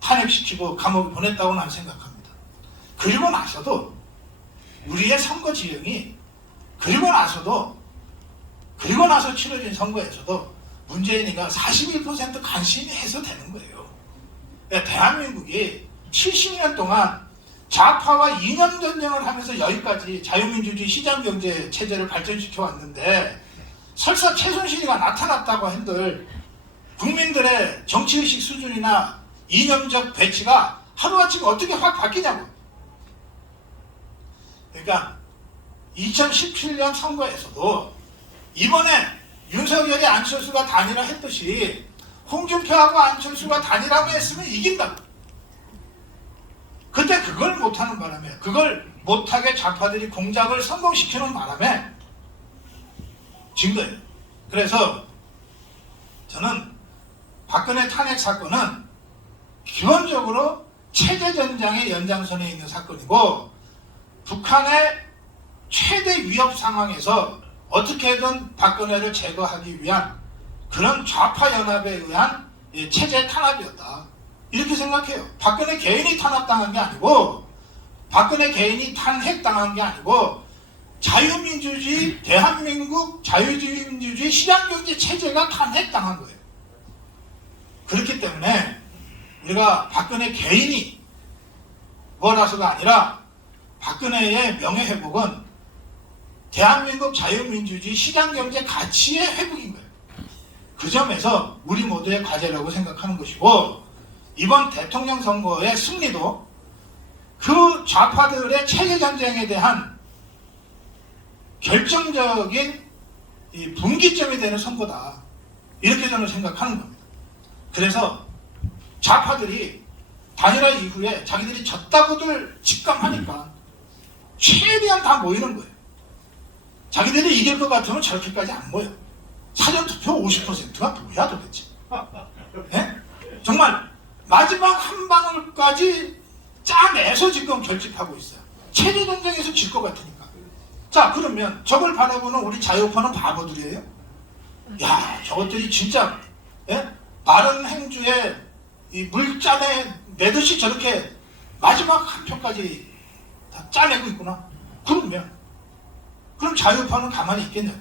탄핵시키고 감옥에 보냈다고 난 생각합니다. 그리고 나서도 우리의 선거 지형이 그리고 나서 치러진 선거에서도 문재인이가 41% 간신히 해서 되는 거예요. 대한민국이 70년 동안 좌파와 이념 전쟁을 하면서 여기까지 자유민주주의 시장경제 체제를 발전시켜 왔는데 설사 최순실이가 나타났다고 한들 국민들의 정치의식 수준이나 이념적 배치가 하루아침에 어떻게 확 바뀌냐고. 그러니까 2017년 선거에서도 이번에 윤석열이 안철수가 단일화 했듯이 홍준표하고 안철수가 단일화만 했으면 이긴다고. 그때 그걸 못하는 바람에, 그걸 못하게 좌파들이 공작을 성공시키는 바람에 진 거예요. 그래서 저는 박근혜 탄핵 사건은 기본적으로 체제전장의 연장선에 있는 사건이고 북한의 최대 위협 상황에서 어떻게든 박근혜를 제거하기 위한 그런 좌파 연합에 의한 체제 탄압이었다. 이렇게 생각해요. 박근혜 개인이 탄압당한 게 아니고 박근혜 개인이 탄핵당한 게 아니고 자유민주주의 대한민국 자유민주주의 시장경제 체제가 탄핵당한 거예요. 그렇기 때문에 우리가 박근혜 개인이 뭐라서가 아니라 박근혜의 명예회복은 대한민국 자유민주주의 시장경제 가치의 회복인 거예요. 그 점에서 우리 모두의 과제라고 생각하는 것이고 이번 대통령 선거의 승리도 그 좌파들의 체제전쟁에 대한 결정적인 분기점이 되는 선거다. 이렇게 저는 생각하는 겁니다. 그래서 좌파들이 단일화 이후에 자기들이 졌다고들 직감하니까 최대한 다 모이는 거예요. 자기들이 이길 것 같으면 저렇게까지 안 모여. 사전투표 50%가 뭐야 도대체. 네? 정말 마지막 한 방울까지 짜내서 지금 결집하고 있어요. 체제전쟁에서 질 것 같으니까. 자, 그러면 저걸 바라보는 우리 자유파는 바보들이에요? 야, 저것들이 진짜 마른 행주에 이 물잔에 내듯이 저렇게 마지막 한 표까지 다 짜내고 있구나. 그럼 자유파는 가만히 있겠냐고.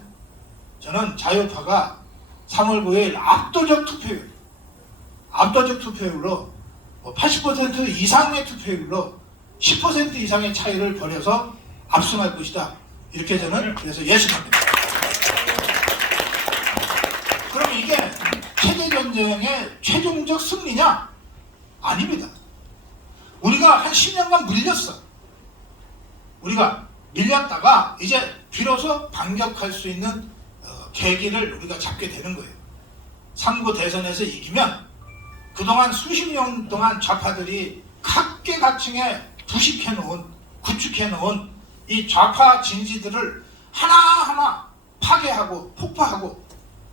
저는 자유파가 3월 9일 압도적 투표율로 80% 이상의 투표율로 10% 이상의 차이를 벌여서 압승할 것이다. 이렇게 저는 그래서 예측합니다. 그럼 이게 체제전쟁의 최종적 승리냐? 아닙니다. 우리가 한 10년간 물렸어. 우리가 밀렸다가 이제 비로소 반격할 수 있는 계기를 우리가 잡게 되는 거예요. 3구 대선에서 이기면 그동안 수십 년 동안 좌파들이 각계각층에 구축해놓은 이 좌파 진지들을 하나하나 파괴하고 폭파하고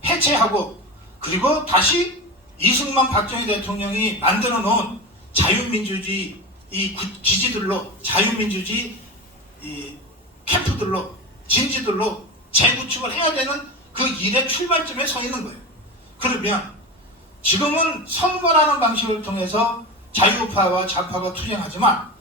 해체하고 그리고 다시 이승만 박정희 대통령이 만들어 놓은 자유민주주의 이 기지들로 자유민주주의 이 캠프들로 진지들로 재구축을 해야 되는 그 일의 출발점에 서 있는 거예요. 그러면 지금은 선거라는 방식을 통해서 자유파와 좌파가 투쟁하지만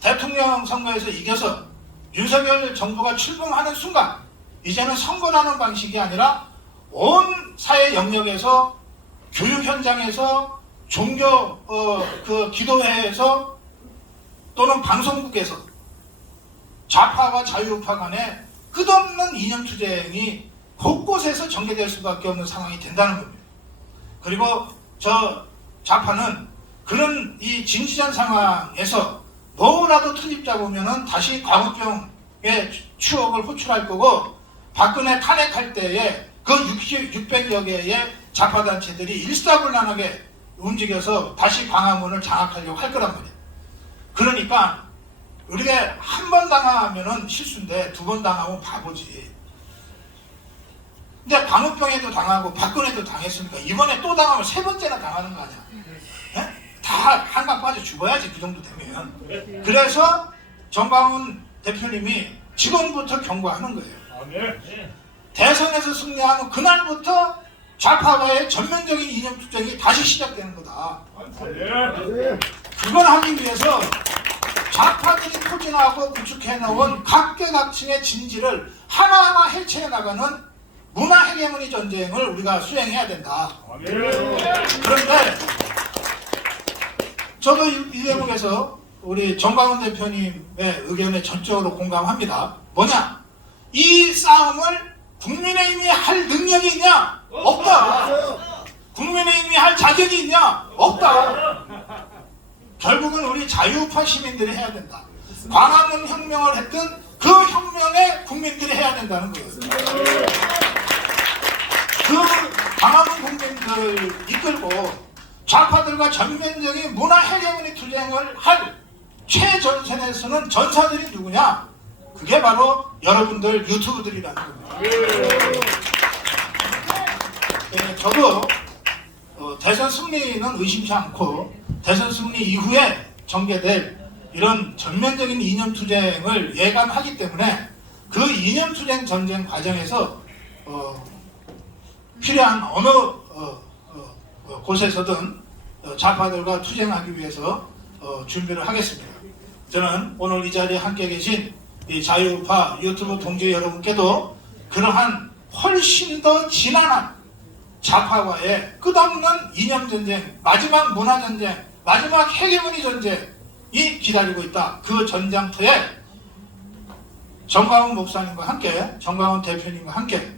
대통령 선거에서 이겨서 윤석열 정부가 출범하는 순간 이제는 선거라는 방식이 아니라 온 사회 영역에서 교육 현장에서 종교 그 기도회에서 또는 방송국에서 좌파와 자유파 간의 끝없는 이념 투쟁이 곳곳에서 전개될 수밖에 없는 상황이 된다는 겁니다. 그리고 저 좌파는 그런 이 진지한 상황에서 뭐라도 트집 잡으면은 다시 광우병 추억을 호출할 거고, 박근혜 탄핵할 때에 그 600여 개의 좌파단체들이 일사불란하게 움직여서 다시 광화문을 장악하려고 할 거란 말이에요. 그러니까 우리가 한 번 당하면은 실수인데 두 번 당하면 바보지. 근데 광우병에도 당하고 박근혜도 당했으니까 이번에 또 당하면 세 번째나 당하는 거 아니야. 예? 다 한강 빠져 죽어야지, 그 정도 되면. 그래서 정광훈 대표님이 지금부터 경고하는 거예요. 대선에서 승리하는 그날부터 좌파와의 전면적인 이념 투쟁이 다시 시작되는 거다. 그걸 하기 위해서 좌파들이 포진하고 구축해놓은 각계각층의 진지를 하나하나 해체해 나가는 문화 헤게모니 전쟁을 우리가 수행해야 된다. 그런데 저도 이 대목에서 우리 정광훈 대표님의 의견에 전적으로 공감합니다. 뭐냐? 이 싸움을 국민의힘이 할 능력이 있냐? 없다. 국민의힘이 할 자격이 있냐? 없다. 결국은 우리 자유파 시민들이 해야 된다. 광화문 혁명을 했던 그 혁명에 국민들이 해야 된다는 거예요. 그 광화문 국민들을 이끌고 좌파들과 전면적인 문화 헤게모니 투쟁을 할 최전선에서는 전사들이 누구냐? 그게 바로 여러분들 유튜브들이라는 겁니다. 네, 저도 대선 승리는 의심치 않고 대선 승리 이후에 전개될 이런 전면적인 이념 투쟁을 예감하기 때문에 그 이념 투쟁 전쟁 과정에서 필요한 어느 곳에서든 좌파들과 투쟁하기 위해서 준비를 하겠습니다. 저는 오늘 이 자리에 함께 계신 이 자유파 유튜브 동지 여러분께도 그러한 훨씬 더 진한한 좌파와의 끝없는 이념 전쟁, 마지막 문화 전쟁, 마지막 헤게모니 전쟁이 기다리고 있다. 그 전장터에 정광훈 목사님과 함께, 정광훈 대표님과 함께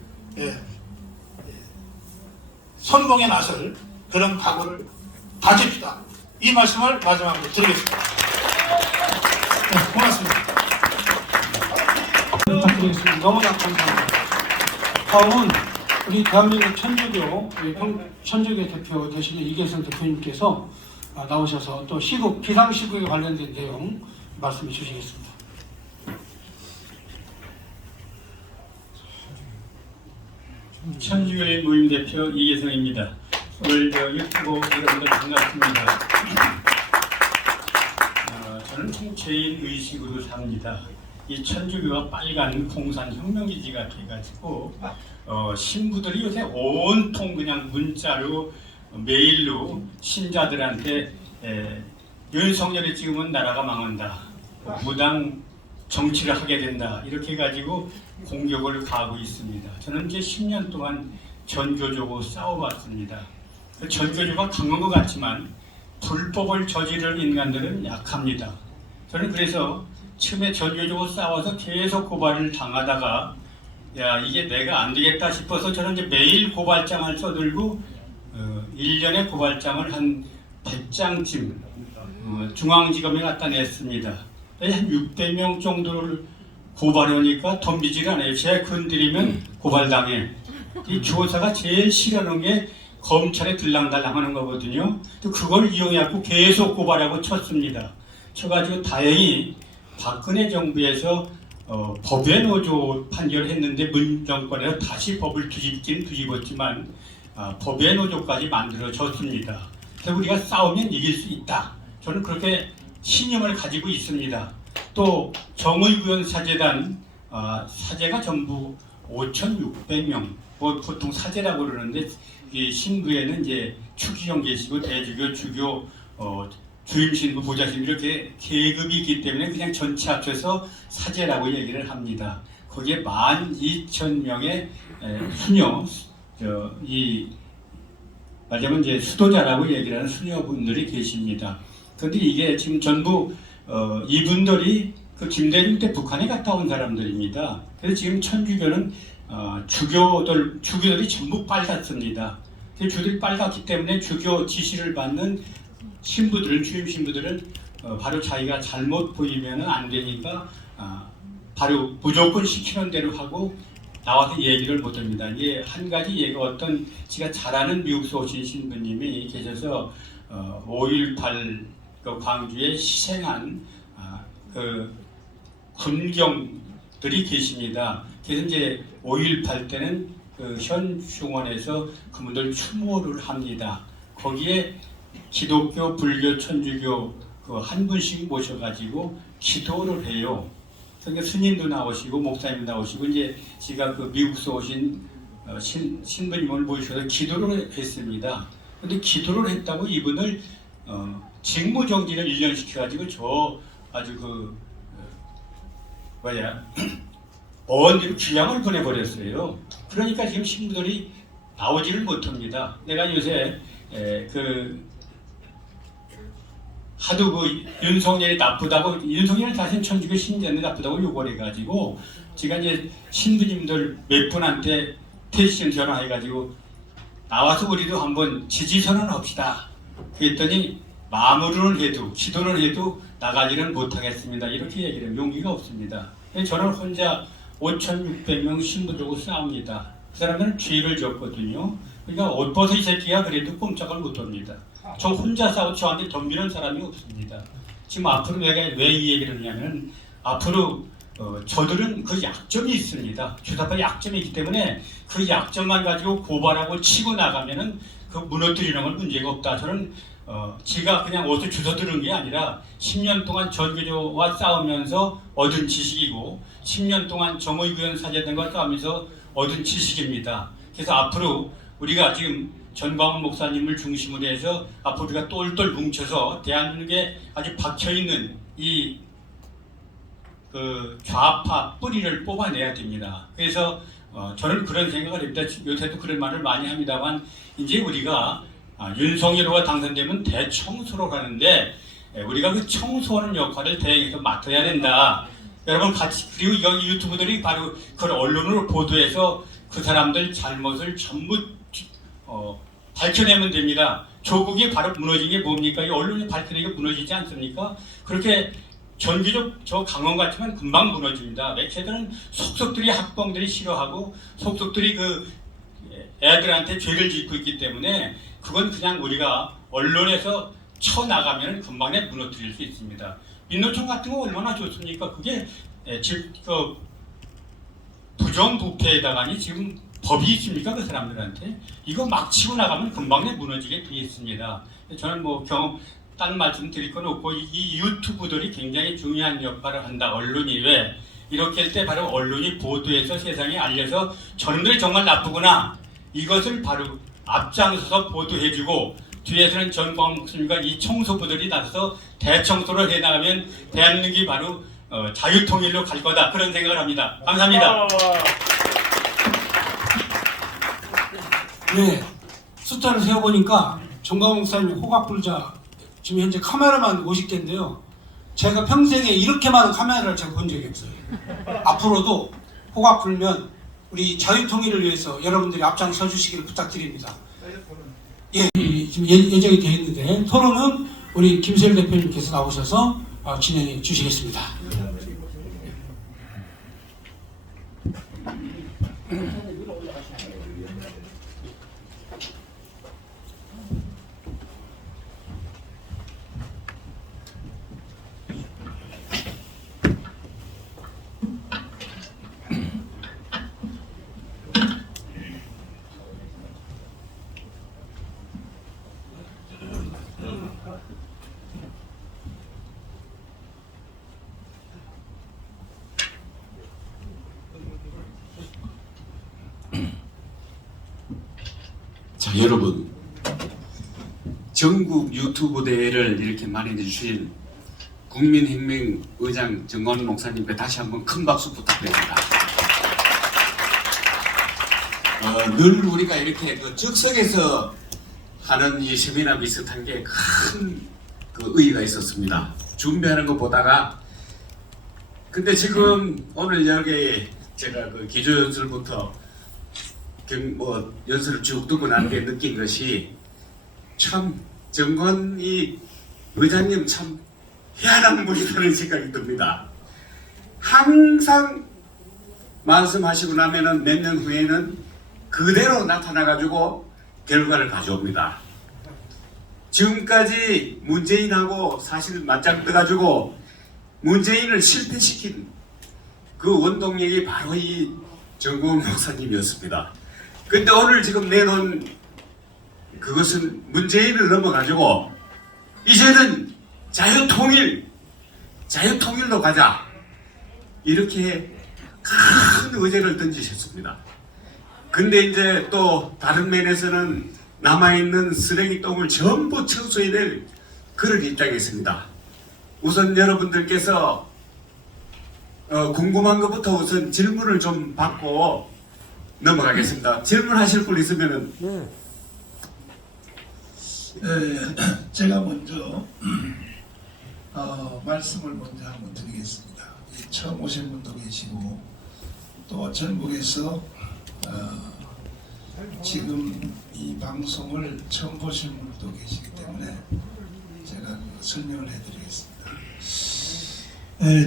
선봉에 나설 그런 각오를 다집시다. 이 말씀을 마지막으로 드리겠습니다. 네, 고맙습니다. 부탁드리겠습니다. 너무나 감사합니다. 다음은 우리 대한민국 천주교 대표 되시는 이계성 대표님께서 나오셔서 또 시국, 비상시국에 관련된 내용 말씀해 주시겠습니다. 천주교회 모임 대표 이계성입니다. 오늘 유튜브 여러분들 반갑습니다. 저는 통체인 의식으로 삽니다. 이 천주교가 빨간 공산 혁명기지가 돼가지고 신부들이 요새 온통 그냥 문자로 메일로 신자들한테 윤석열이 찍으면 나라가 망한다, 무당 정치를 하게 된다, 이렇게 해가지고 공격을 가하고 있습니다. 저는 이제 10년 동안 전교조고 싸워봤습니다. 전교조가 강한 것 같지만 불법을 저지를 인간들은 약합니다. 저는 그래서 처음에 전교조고 싸워서 계속 고발을 당하다가 이게 내가 안 되겠다 싶어서 저는 이제 매일 고발장을 써들고 1년에 고발장을 한 100장쯤 중앙지검에 갖다 냈습니다. 한 600명 정도를 고발하니까 덤비질 않아요. 제가 건드리면 고발당해. 이 교사가 제일 싫어하는 게 검찰에 들랑달랑하는 거거든요. 또 그걸 이용해갖고 계속 고발하고 쳤습니다. 쳐가지고 다행히 박근혜 정부에서 법의 노조 판결을 했는데 문 정권에서 다시 법을 뒤집긴 뒤집었지만 법의 노조까지 만들어졌습니다. 그래서 우리가 싸우면 이길 수 있다. 저는 그렇게 신념을 가지고 있습니다. 또 정의구현 사제단 사제가 전부 5,600명, 보통 사제라고 그러는데 이 신부에는 이제 추기경 계시고 대주교, 주교, 주임신부, 보좌신부 이렇게 계급이 있기 때문에 그냥 전체 합쳐서 사제라고 얘기를 합니다. 거기에 12,000명의 수녀, 말하자면 이제 수도자라고 얘기를 하는 수녀분들이 계십니다. 그런데 이게 지금 전부 이분들이 그 김대중 때 북한에 갔다 온 사람들입니다. 그래서 지금 천주교는 주교들이 전부 빨갛습니다. 주들이 빨갛기 때문에 주교 지시를 받는 신부들은, 주임 신부들은 바로 자기가 잘못 보이면 안 되니까 바로 무조건 시키는 대로 하고 나와서 얘기를 못합니다. 이제 한 가지 얘가 어떤 제가 잘 아는 미국에서 오신 신부님이 계셔서 5.18 그 광주에 희생한 그 군경들이 계십니다. 그래서 이제 5.18 때는 그 현충원에서 그분들 추모를 합니다. 거기에 기독교, 불교, 천주교 그 한 분씩 모셔가지고 기도를 해요. 그러니까 스님도 나오시고 목사님도 나오시고 이제 제가 그 미국에서 오신 신부님을 모셔서 기도를 했습니다. 근데 기도를 했다고 이분을 직무정지를 1년 시켜가지고 저 아주 그 어원으로 귀양을 보내버렸어요. 그러니까 지금 신부들이 나오지를 못합니다. 내가 요새 하도 그 윤석열이 나쁘다고, 윤석열이 자신 천주교 신자인데 나쁘다고 욕을 해가지고 제가 이제 신부님들 몇 분한테 택시를 전화해가지고 나와서 우리도 한번 지지선언 합시다. 그랬더니 마무리를 해도 기도를 해도 나가지는 못하겠습니다. 이렇게 얘기를 해요. 용기가 없습니다. 저는 혼자 5,600명 신부들하고 싸웁니다. 그 사람들은 죄를 졌거든요. 그러니까 옷 벗어 이 새끼가 그래도 꼼짝을 못합니다. 저 혼자 싸우고 저한테 덤비는 사람이 없습니다. 지금 앞으로 내가 왜 이 얘기를 하냐면 앞으로 저들은 그 약점이 있습니다. 주사파 약점이 있기 때문에 그 약점만 가지고 고발하고 치고 나가면은 그 무너뜨리는 건 문제가 없다. 저는 제가 그냥 어디서 주워 들은 게 아니라 10년 동안 전교조와 싸우면서 얻은 지식이고 10년 동안 정의구현 사제들과 싸우면서 얻은 지식입니다. 그래서 앞으로 우리가 지금 전광훈 목사님을 중심으로 해서 앞으로 우리가 똘똘 뭉쳐서 대한민국에 아주 박혀있는 이 그 좌파 뿌리를 뽑아내야 됩니다. 그래서 저는 그런 생각을 합니다. 요새도 그런 말을 많이 합니다만 이제 우리가 윤석열이가 당선되면 대청소를 하는데 우리가 그 청소하는 역할을 대행해서 맡아야 된다. 여러분 같이 그리고 여기 유튜브들이 바로 그걸 언론으로 보도해서 그 사람들 잘못을 전부 밝혀내면 됩니다. 조국이 바로 무너진 게 뭡니까? 이 언론이 밝혀내게 무너지지 않습니까? 그렇게 전기적 저 강원 같으면 금방 무너집니다. 매체들은 속속들이 학부모들이 싫어하고 속속들이 그 애들한테 죄를 짓고 있기 때문에 그건 그냥 우리가 언론에서 쳐나가면 금방 무너뜨릴 수 있습니다. 민노총 같은 거 얼마나 좋습니까? 그게 그 부정부패에다가니 지금 법이 있습니까? 그 사람들한테 이거 막 치고 나가면 금방 무너지게 돼 있습니다. 저는 뭐 딴 말씀 드릴 건 없고 이 유튜브들이 굉장히 중요한 역할을 한다. 언론이 왜 이렇게 할 때 바로 언론이 보도해서 세상에 알려서 저놈들이 정말 나쁘구나 이것을 바로 앞장서서 보도해주고 뒤에서는 전광훈 목사님과 이 청소부들이 나서서 대청소를 해나가면 대한민국이 바로 자유통일로 갈 거다 그런 생각을 합니다. 감사합니다. 네, 숫자를 세어보니까 전광훈 목사님 호각 불자 지금 현재 카메라만 50개인데요. 제가 평생에 이렇게 많은 카메라를 제가 본 적이 없어요. 앞으로도 호각 불면 우리 자유통일을 위해서 여러분들이 앞장서 주시기를 부탁드립니다. 예, 지금 예정이 되어 있는데 토론은 우리 김세일 대표님께서 나오셔서 진행해 주시겠습니다. 자, 여러분, 전국 유튜브 대회를 이렇게 마련해 주신 국민혁명 의장 전광훈 목사님께 다시 한번 큰 박수 부탁드립니다. 늘 우리가 이렇게 그 즉석에서 하는 이 세미나 비슷한 게 큰 그 의의가 있었습니다. 준비하는 거 보다가 근데 지금 오늘 여기 제가 그 기조 연설부터 뭐 연설을 쭉 듣고 난 게 느낀 것이 참 전광훈 이 의장님 참 희한한 분이라는 생각이 듭니다. 항상 말씀하시고 나면은 몇 년 후에는 그대로 나타나가지고 결과를 가져옵니다. 지금까지 문재인하고 사실 맞짱 떠가지고 문재인을 실패시킨 그 원동력이 바로 이 정구원 목사님이었습니다. 근데 오늘 지금 내놓은 그것은 문재인을 넘어가지고 이제는 자유통일로 가자, 이렇게 큰 의제를 던지셨습니다. 근데 이제 또 다른 면에서는 남아있는 쓰레기똥을 전부 청소해야 될 그런 입장이었습니다. 우선 여러분들께서 궁금한 것부터 우선 질문을 좀 받고 넘어가겠습니다. 질문하실 분 있으면은. 제가 먼저 말씀을 먼저 한번 드리겠습니다. 처음 오신 분도 계시고 또 전국에서 지금 이 방송을 처음 보신 분도 계시기 때문에 제가 설명을 해드리겠습니다.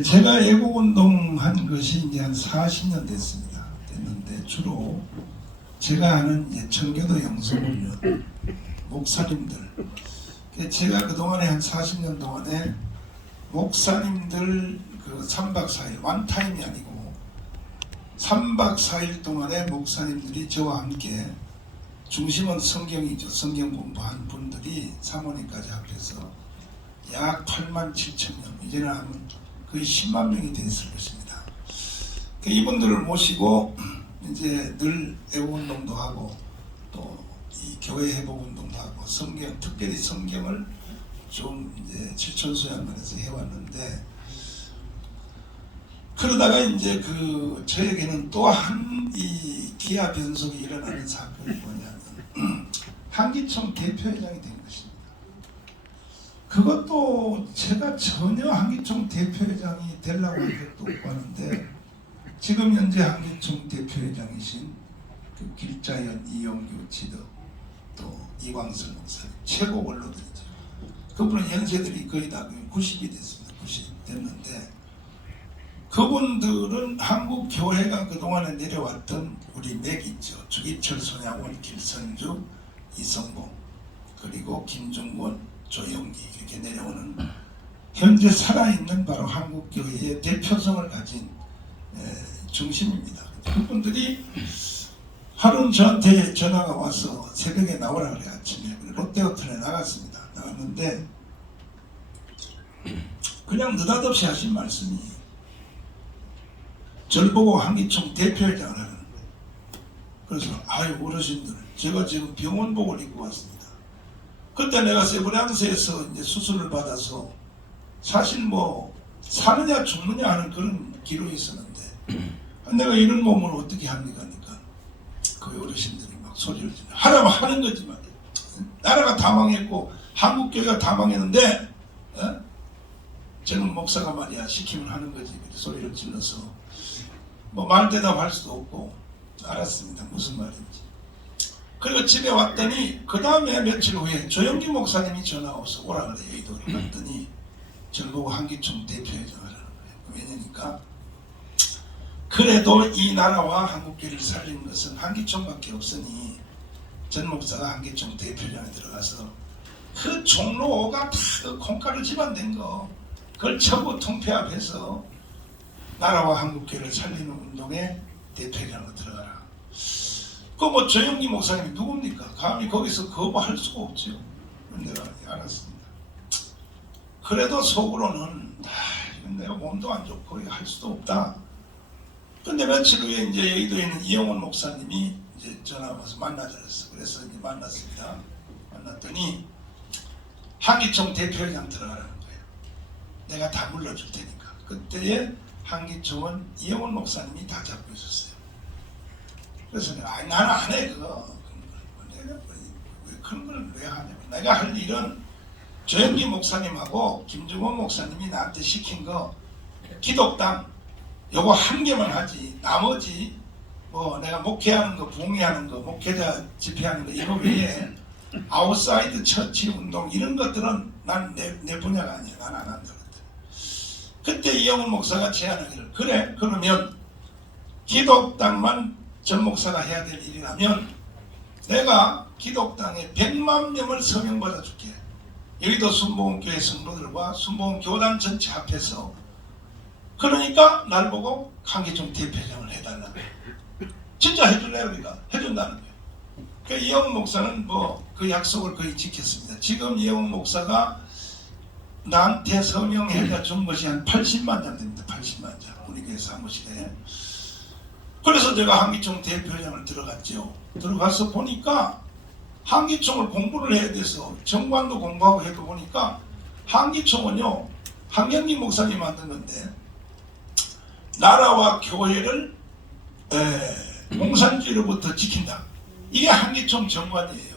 제가 애국운동 한 것이 이제 한 40년 됐는데 주로 제가 아는 이제 청교도 영성훈련 목사님들, 제가 그동안에 한 40년 동안에 목사님들 그 3박 4일, 원타임이 아니고 3박 4일 동안에 목사님들이 저와 함께, 중심은 성경이죠. 성경 공부한 분들이 사모님까지 합해서 약 8만 7천 명, 이제는 하면 거의 10만 명이 됐을 것입니다. 이분들을 모시고 이제 늘 애국운동도 하고 또 이 교회 회복운동도 하고 성경, 특별히 성경을 좀 이제 실천수양관에서 해왔는데, 그러다가 이제 저에게는 또 한 이 기아 변속이 일어나는 사건이 뭐냐면 한기총 대표회장이 된 것입니다. 그것도 제가 전혀 한기총 대표회장이 되려고 한 것도 없고 하는데, 지금 현재 한기총 대표회장이신 그 길자연, 이용규, 지덕, 또 이광설 목사님, 최고 원로들이죠. 그분은 연세들이 거의 다 90이 됐습니다. 90 됐는데, 그분들은 한국 교회가 그동안에 내려왔던 우리 맥 있죠. 주기철, 손양원, 길선주, 이성봉, 그리고 김중권, 조영기, 이렇게 내려오는 현재 살아있는 바로 한국 교회의 대표성을 가진 중심입니다. 그분들이 하루는 저한테 전화가 와서 새벽에 나오라 그래. 아침에 롯데호텔에 나갔습니다. 나갔는데 그냥 느닷없이 하신 말씀이, 저를 보고 한기총 대표회장을 하는 거예요. 그래서 아유 어르신들, 제가 지금 병원복을 입고 왔습니다. 그때 내가 세브란스에서 이제 수술을 받아서 사실 뭐 사느냐 죽느냐 하는 그런 기록이 있었는데, 내가 이런 몸을 어떻게 합니까? 하니까 그 어르신들이 막 소리를 지르고 하라고 하는 거지 말이야. 나라가 다 망했고 한국교회가 다 망했는데 저는 목사가 말이야 시키면 하는 거지. 소리를 질러서 뭐 말 대답할 수도 없고 알았습니다. 무슨 말인지. 그리고 집에 왔더니 그 다음에 며칠 후에 조영기 목사님이 전화 와서 오라 그래요. 이도를 갔더니 저를 보고 한기총 대표회장을 하는 거예요. 왜냐니까 그래도 이 나라와 한국교회를 살린 것은 한기총밖에 없으니 전 목사가 한기총 대표장에 들어가서 그 종로가 다 그 콩가루 집안된 거 그걸 전부 통폐합해서 나라와 한국교회를 살리는 운동에 대표장으로 들어가라. 그 뭐 조영기 목사님이 누굽니까? 감히 거기서 거부할 수가 없죠. 내가 알았습니다. 그래도 속으로는 이건 내가 몸도 안 좋고 할 수도 없다. 근데 며칠 후에 이제 여의도에 있는 이영훈 목사님이 이제 전화가 와서 만나자 했어. 그래서 이제 만났습니다. 만났더니 한기총 대표회장 들어가라는 거예요. 내가 다 물러줄 테니까. 그때에 한기총은 이영훈 목사님이 다 잡고 있었어요. 그래서 내가 나는 안 해 그거. 내가 왜 그런 걸 왜 하냐면, 내가 할 일은 조영기 목사님하고 김중원 목사님이 나한테 시킨 거 기독당 요거 한 개만 하지, 나머지 뭐 내가 목회하는 거, 부흥회하는 거, 목회자 집회하는 거 이거 외에 아웃사이드 처치 운동 이런 것들은 난 내 분야가 아니야. 난 안 한다. 그때 이영훈 목사가 제안하기를, 그래 그러면 기독당만 전 목사가 해야 될 일이라면 내가 기독당에 100만 명을 서명받아 줄게. 여의도 순복음교회 성도들과 순복음 교단 전체 앞에서. 그러니까 날 보고 강기종 대표장을 해달라. 진짜 해줄래요? 우리가 해준다는 거예요. 그 이영훈 목사는 뭐 그 약속을 거의 지켰습니다. 지금 이영훈 목사가 나한테 서명해다 준 것이 한 80만 장 됩니다. 80만 장. 우리 교회 사무실에. 그래서 제가 한기총 대표장을 들어갔죠. 들어가서 보니까 한기총을 공부를 해야 돼서 정관도 공부하고 해도 보니까 한기총은요, 한경기 목사님 만든 건데 나라와 교회를 공산주의로부터 지킨다. 이게 한기총 정관이에요.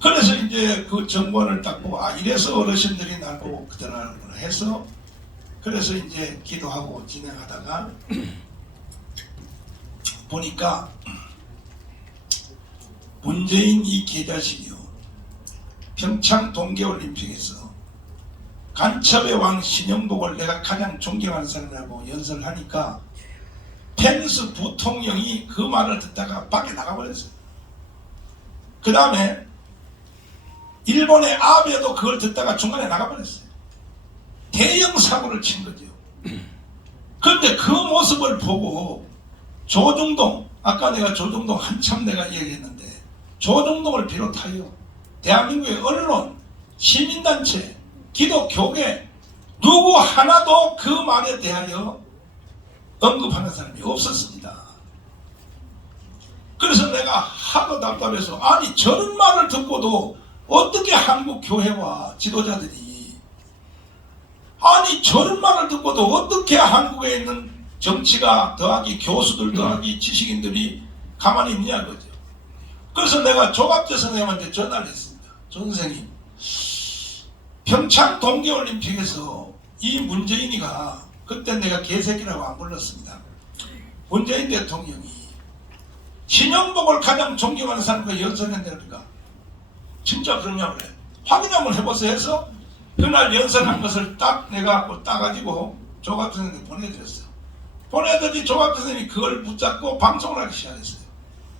그래서 이제 그 정관을 딱 보고, 아, 이래서 어르신들이 날 보고 그대로하는구나 해서, 그래서 이제 기도하고 진행하다가 보니까 문재인 이 개자식이요, 평창 동계올림픽에서 간첩의 왕 신영복을 내가 가장 존경하는 사람이라고 연설을 하니까 펜스 부통령이 그 말을 듣다가 밖에 나가버렸어요. 그 다음에 일본의 아베도 그걸 듣다가 중간에 나가버렸어요. 대형 사고를 친 거죠. 그런데 그 모습을 보고 조중동, 아까 내가 조중동 한참 내가 얘기했는데, 조중동을 비롯하여 대한민국의 언론, 시민단체, 기독교계 누구 하나도 그 말에 대하여 언급하는 사람이 없었습니다. 그래서 내가 하도 답답해서, 아니 저런 말을 듣고도 어떻게 한국 교회와 지도자들이, 아니 저런 말을 듣고도 어떻게 한국에 있는 정치가 더하기 교수들 더하기 지식인들이 가만히 있냐 거죠. 그래서 내가 조갑재 선생님한테 전화를 했습니다. 조 선생님, 평창 동계올림픽에서 이 문재인이가, 그때 내가 개새끼라고 안 불렀습니다. 문재인 대통령이 신영복을 가장 존경하는 사람과 연설했다니까 진짜 그러냐고 그래. 확인 한번 해보세요 해서 그날 연설한 것을 딱 내가 따가지고 조갑재 선생님께 보내드렸어요. 보내더니 조갑재 선생님이 그걸 붙잡고 방송을 하기 시작했어요.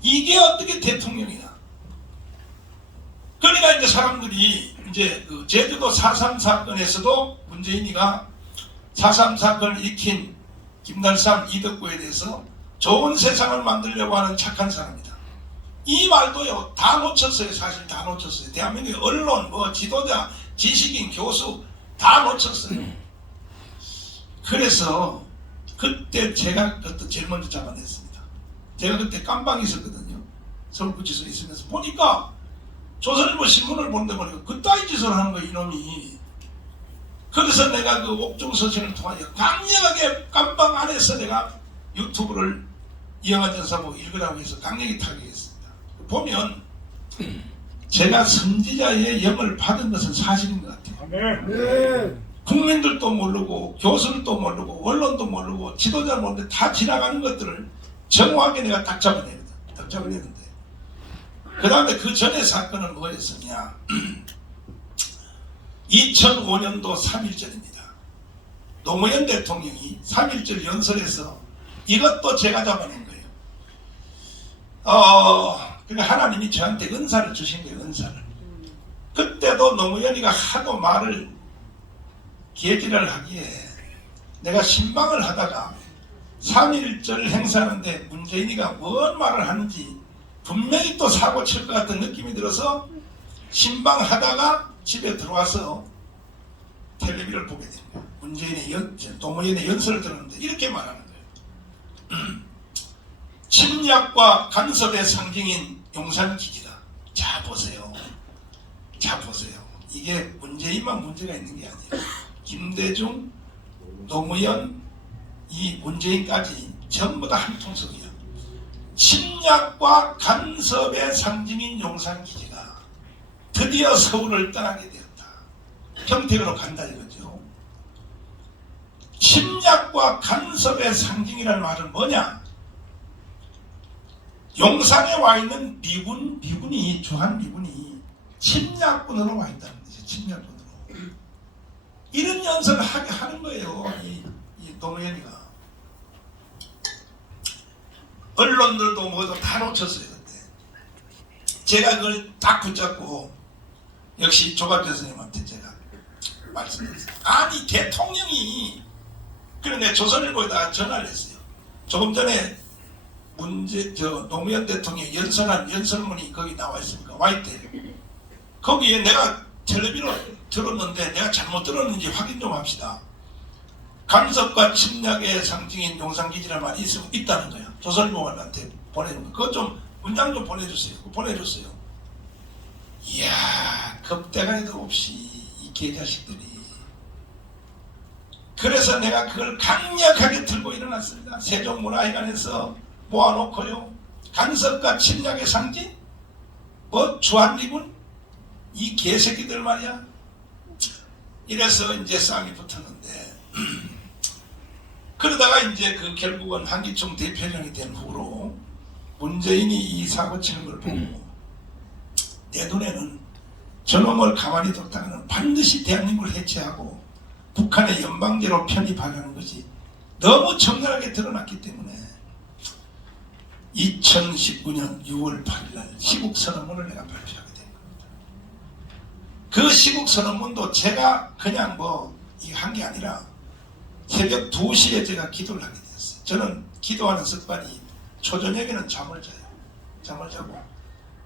이게 어떻게 대통령이냐. 그러니까 이제 사람들이 이제 그 제주도 4.3 사건에서도 문재인이가 4.3 사건을 익힌 김달삼, 이덕구에 대해서 좋은 세상을 만들려고 하는 착한 사람이다. 이 말도요, 다 놓쳤어요. 사실 다 놓쳤어요. 대한민국의 언론, 뭐 지도자, 지식인, 교수 다 놓쳤어요. 그래서 그때 제가 그것도 제일 먼저 잡아냈습니다. 제가 그때 깜방에 있었거든요. 서울구치소에 있으면서 보니까 조선일보 신문을 보는데 보니까 그따위 짓을 하는 거예요, 이놈이. 그래서 내가 그 옥중서신을 통하여 강력하게 깜방 안에서 내가 유튜브를 이영하 전사 보고 읽으라고 해서 강력히 타격했습니다. 보면 제가 선지자의 영을 받은 것은 사실인 것 같아요. 국민들도 모르고 교수들도 모르고 언론도 모르고 지도자 모르는데 다 지나가는 것들을 정확하게 내가 딱 잡아내는데 그 다음에 그 전에 사건은 뭐였었냐. 2005년도 3.1절입니다. 노무현 대통령이 3.1절 연설에서 이것도 제가 잡아낸 거예요. 그러니까 하나님이 저한테 은사를 주신 거예요. 은사를. 그때도 노무현이가 하도 말을 개지를 하기에 내가 신방을 하다가 3.1절 행사하는데 문재인이가 뭔 말을 하는지 분명히 또 사고 칠 것 같은 느낌이 들어서 신방하다가 집에 들어와서 텔레비를 보게 된 거예요. 노무현의 연설을 들었는데 이렇게 말하는 거예요. 침략과 간섭의 상징인 용산기지다. 자 보세요. 자 보세요. 이게 문재인만 문제가 있는 게 아니에요. 김대중, 노무현, 이 문재인까지 전부 다 한 통속이에요. 침략과 간섭의 상징인 용산기지가 드디어 서울을 떠나게 되었다. 평택으로 간다 이거죠. 침략과 간섭의 상징이라는 말은 뭐냐? 용산에 와 있는 미군이 주한 미군이 침략군으로 와 있다는 거죠. 침략군으로. 이런 연설을 하게 하는 거예요. 이 노무현이가. 언론들도 뭐도 다 놓쳤어요 그때. 제가 그걸 딱 붙잡고 역시 조갑 교수님한테 제가 말씀드렸어요. 아니 대통령이 그런데 조선일보에다가 전화를 했어요. 조금 전에 노무현 대통령 연설한 연설문이 거기 나와 있으니까 와 있대. 거기에 내가 텔레비로 들었는데 내가 잘못 들었는지 확인 좀 합시다. 간섭과 침략의 상징인 용산기지란 말이 있다는 거야. 조선일보한테 보내는 거. 그거 좀 문장 좀 보내주세요. 보내줬어요. 이야, 겁대가리도 없이 이 개자식들이. 그래서 내가 그걸 강력하게 들고 일어났습니다. 세종문화회관에서 모아놓고요. 간섭과 침략의 상징? 뭐 주한미군? 이 개새끼들 말이야. 이래서 이제 싸움이 붙었는데 그러다가 이제 그 결국은 한기총 대표령이 된 후로 문재인이 이 사고 치는 걸 보고 내 눈에는 저놈을 가만히 뒀다가는 반드시 대한민국을 해체하고 북한의 연방제로 편입하려는 것이 너무 적나라하게 드러났기 때문에 2019년 6월 8일 날 시국선언문을 내가 발표하게 된 겁니다. 그 시국선언문도 제가 그냥 뭐 한 게 아니라 새벽 2시에 제가 기도를 하게 됐어요. 저는 기도하는 습관이 초저녁에는 잠을 자요. 잠을 자고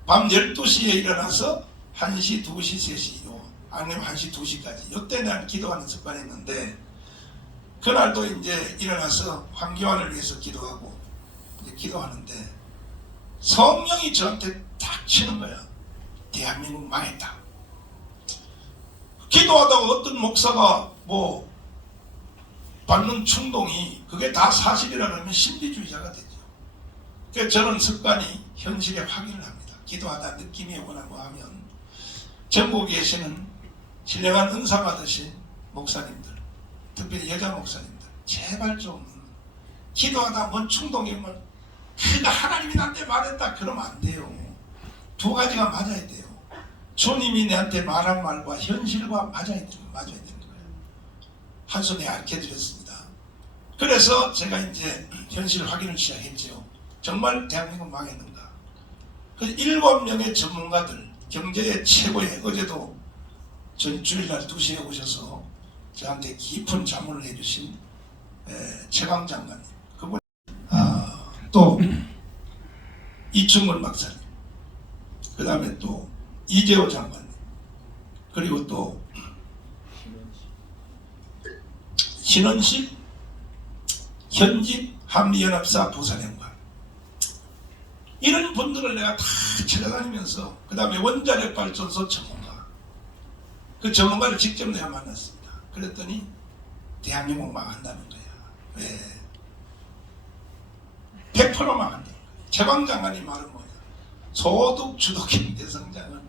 밤 12시에 일어나서 1시, 2시, 3시 아니면 1시, 2시까지 이때 난 기도하는 습관이 있는데 그날도 이제 일어나서 황교안을 위해서 기도하고 이제 기도하는데 성령이 저한테 탁 치는 거야. 대한민국 망했다. 기도하다가 어떤 목사가 뭐 받는 충동이 그게 다 사실이라 그러면 신비주의자가 되죠. 그래서 저는 습관이 현실에 확인을 합니다. 기도하다 느낌이 오나고 하면 전국에 계시는 신령한 은사 받으신 목사님들, 특별히 여자 목사님들, 제발 좀 기도하다 뭔 충동이 오면 그가 하나님이 나한테 말했다 그러면 안 돼요. 두 가지가 맞아야 돼요. 주님이 내한테 말한 말과 현실과 맞아야 되는 거예요. 한 손에 알려드렸습니다. 그래서 제가 이제 현실 확인을 시작했죠. 정말 대한민국 망했는가? 그 7명의 전문가들, 경제의 최고의 어제도 전 주일날 2시에 오셔서 저한테 깊은 자문을 해주신 최강 장관님, 그분 또 이충걸 박사님, 그 다음에 또 이재호 장관님, 그리고 또 신원식 현직 한미연합사 부사령관, 이런 분들을 내가 다 찾아다니면서 그 다음에 원자력 발전소 전문가, 그 전문가를 직접 내가 만났습니다. 그랬더니 대한민국 망한다는 거야. 왜? 100% 망한다는 거야. 최강 장관이 말은 뭐냐? 소득 주도경 대성장은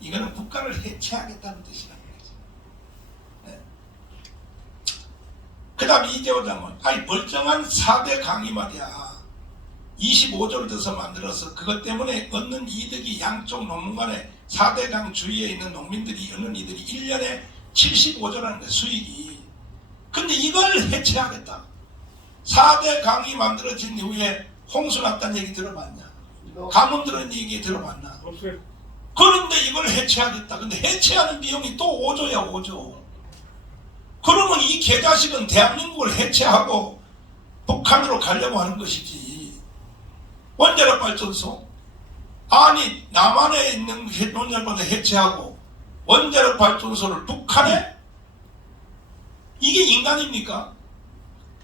이거는 국가를 해체하겠다는 뜻이라는 거지. 네. 그 다음에 이재호 장관, 아니 멀쩡한 4대 강이 말이야. 25조를 들어서 만들어서 그것 때문에 얻는 이득이 양쪽 논문 간에 4대 강 주위에 있는 농민들이 얻는 이들이 1년에 75조라는 거야, 수익이. 근데 이걸 해체하겠다. 4대 강이 만들어진 이후에 홍수 났다는 얘기 들어봤냐? 가뭄 들은 얘기 들어봤나? 없어요. 그런데 이걸 해체하겠다. 근데 해체하는 비용이 또 5조야, 5조. 그러면 이 개자식은 대한민국을 해체하고 북한으로 가려고 하는 것이지. 원자력 발전소? 아니, 남한에 있는 원자력을 해체하고 원자력 발전소를 북한에? 이게 인간입니까?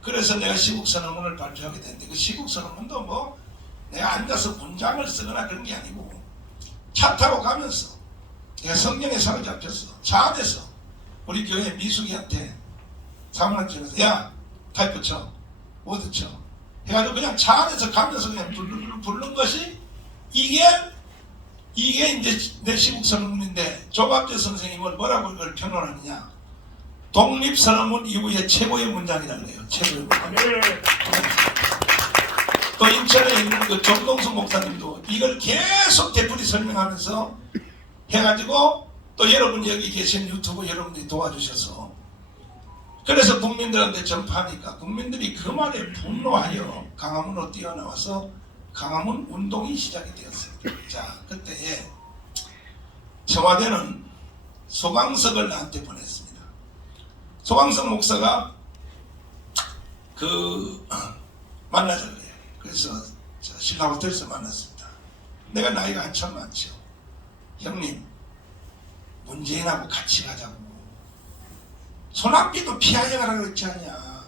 그래서 내가 시국선언문을 발표하게 됐는데 그 시국선언문도 뭐 내가 앉아서 문장을 쓰거나 그런 게 아니고 차 타고 가면서 내가 성령에 사로잡혔어. 차 안에서 우리 교회 미숙이한테 사문을 주면서 야 타이프 쳐, 워드 쳐 해가지고 그냥 차 안에서 가면서 그냥 부른 것이 이게 이제 내 시국선언문인데 조갑재 선생님은 뭐라고 이걸 평론하느냐? 독립선언문 이후에 최고의 문장이라고 그래요. 최고의 문장. 또 인천에 있는 그 정동수 목사님도 이걸 계속 되풀이 설명하면서 해가지고 또 여러분 여기 계신 유튜브 여러분들이 도와주셔서 그래서 국민들한테 전파하니까 국민들이 그 말에 분노하여 강화문으로 뛰어나와서 강화문 운동이 시작이 되었습니다. 자, 그때에 청와대는 소강석을 나한테 보냈습니다. 소강석 목사가 만나자래요. 그래서 신라 호텔에서 만났습니다. 내가 나이가 한참 많죠. 형님, 문재인하고 같이 가자고. 손학규도 피하여 가라 그랬지 않냐.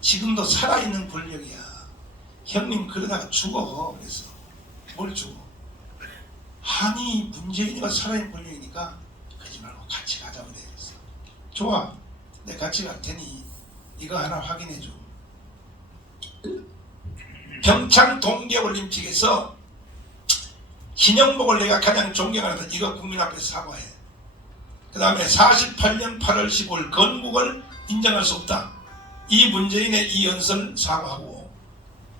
지금도 살아있는 권력이야. 형님 그러다가 죽어. 그래서 뭘 죽어? 아니 문재인이가 살아있는 권력이니까 그러지 말고 같이 가자고 그랬어. 좋아, 내가 같이 갈 테니 이거 하나 확인해 줘. 평창 동계올림픽에서 신영복을 내가 가장 존경하는 이거 국민 앞에 사과해. 그 다음에 48년 8월 15일 건국을 인정할 수 없다. 이 문재인의 이 연설 사과하고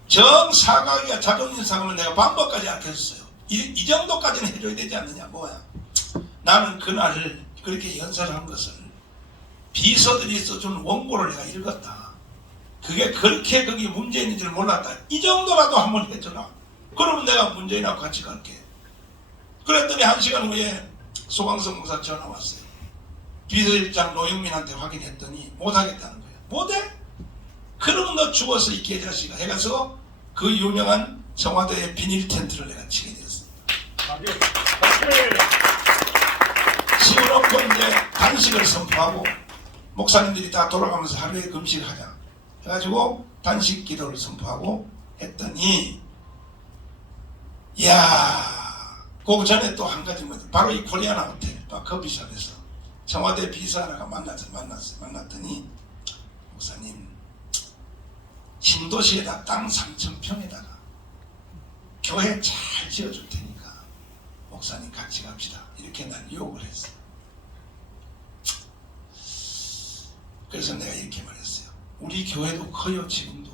정 사과하기가 자존심 상하면 내가 방법까지 아껴줬어요. 이 정도까지는 해줘야 되지 않느냐. 뭐야. 나는 그날 그렇게 연설한 것을 비서들이 써준 원고를 내가 읽었다. 그게 그렇게 거기 문재인인 줄 몰랐다. 이 정도라도 한번 해줘라. 그러면 내가 문재인하고 같이 갈게. 그랬더니 1시간 후에 소강석 목사 전화 왔어요. 비서실장 노영민한테 확인했더니 못하겠다는 거예요. 못해? 그러면 너 죽어서 이 개자식아 해가서 그 유명한 청와대의 비닐 텐트를 내가 치게 되었습니다. 시원놓고 이제 단식을 선포하고 목사님들이 다 돌아가면서 하루에 금식하자 해가지고 단식 기도를 선포하고 했더니 그 전에 또 한 가지 바로 이 코리아나 호텔 커피숍에서 청와대 비서 하나가 만났더니 목사님 신도시에다 땅 3,000평에다가 교회 잘 지어줄 테니까 목사님 같이 갑시다 이렇게 날 유혹을 했어요. 그래서 내가 이렇게 말했어요. 우리 교회도 커요. 지금도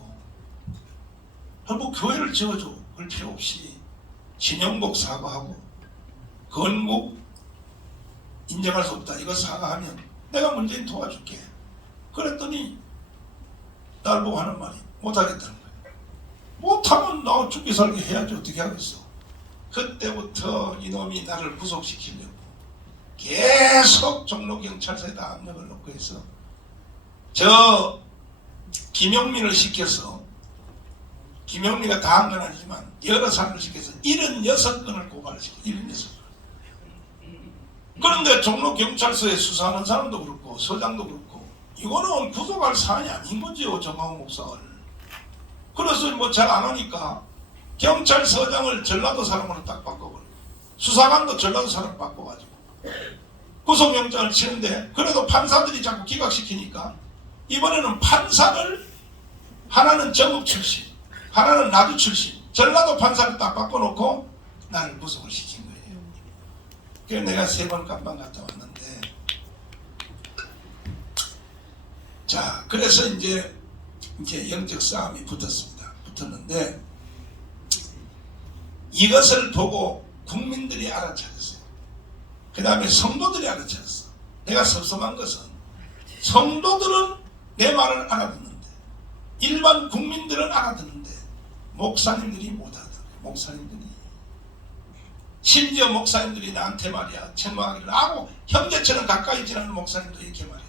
뭐 교회를 지어줘 그럴 필요 없이 신영복 사과하고 건국 인정할 수 없다 이거 사과하면 내가 문재인 도와줄게. 그랬더니 날 보고 하는 말이 못하겠다는 거예요. 못하면 나 죽기 살기 해야지 어떻게 하겠어. 그때부터 이놈이 나를 구속시키려고 계속 종로경찰서에다 압력을 넣고 해서 저 김용민을 시켜서 김용민이가 다 한 건 아니지만 여러 사람을 시켜서 76건을 고발을 시켜. 76건. 그런데 종로경찰서에 수사하는 사람도 그렇고 서장도 그렇고 이거는 구속할 사안이 아닌 거지요. 정광훈 목사를. 그래서 뭐 잘 안 하니까 경찰서장을 전라도 사람으로 딱 바꿔버려. 수사관도 전라도 사람 바꿔가지고 구속영장을 치는데 그래도 판사들이 자꾸 기각시키니까 이번에는 판사를 하나는 정읍 출신 하나는 나주 출신 전라도 판사를 딱 바꿔놓고 나를 구속을 시킨 거예요. 그래서 내가 3번 감방 갔다 왔는데 자 그래서 이제 영적 싸움이 붙었는데 이것을 보고 국민들이 알아차렸어요. 그 다음에 성도들이 알아차렸어. 내가 섭섭한 것은 성도들은 내 말을 알아듣는데 일반 국민들은 알아듣는데 목사님들이 못 알아듣어요. 목사님들이 심지어 목사님들이 나한테 말이야 책망하기를 하고 형제처럼 가까이 지나는 목사님도 이렇게 말이야.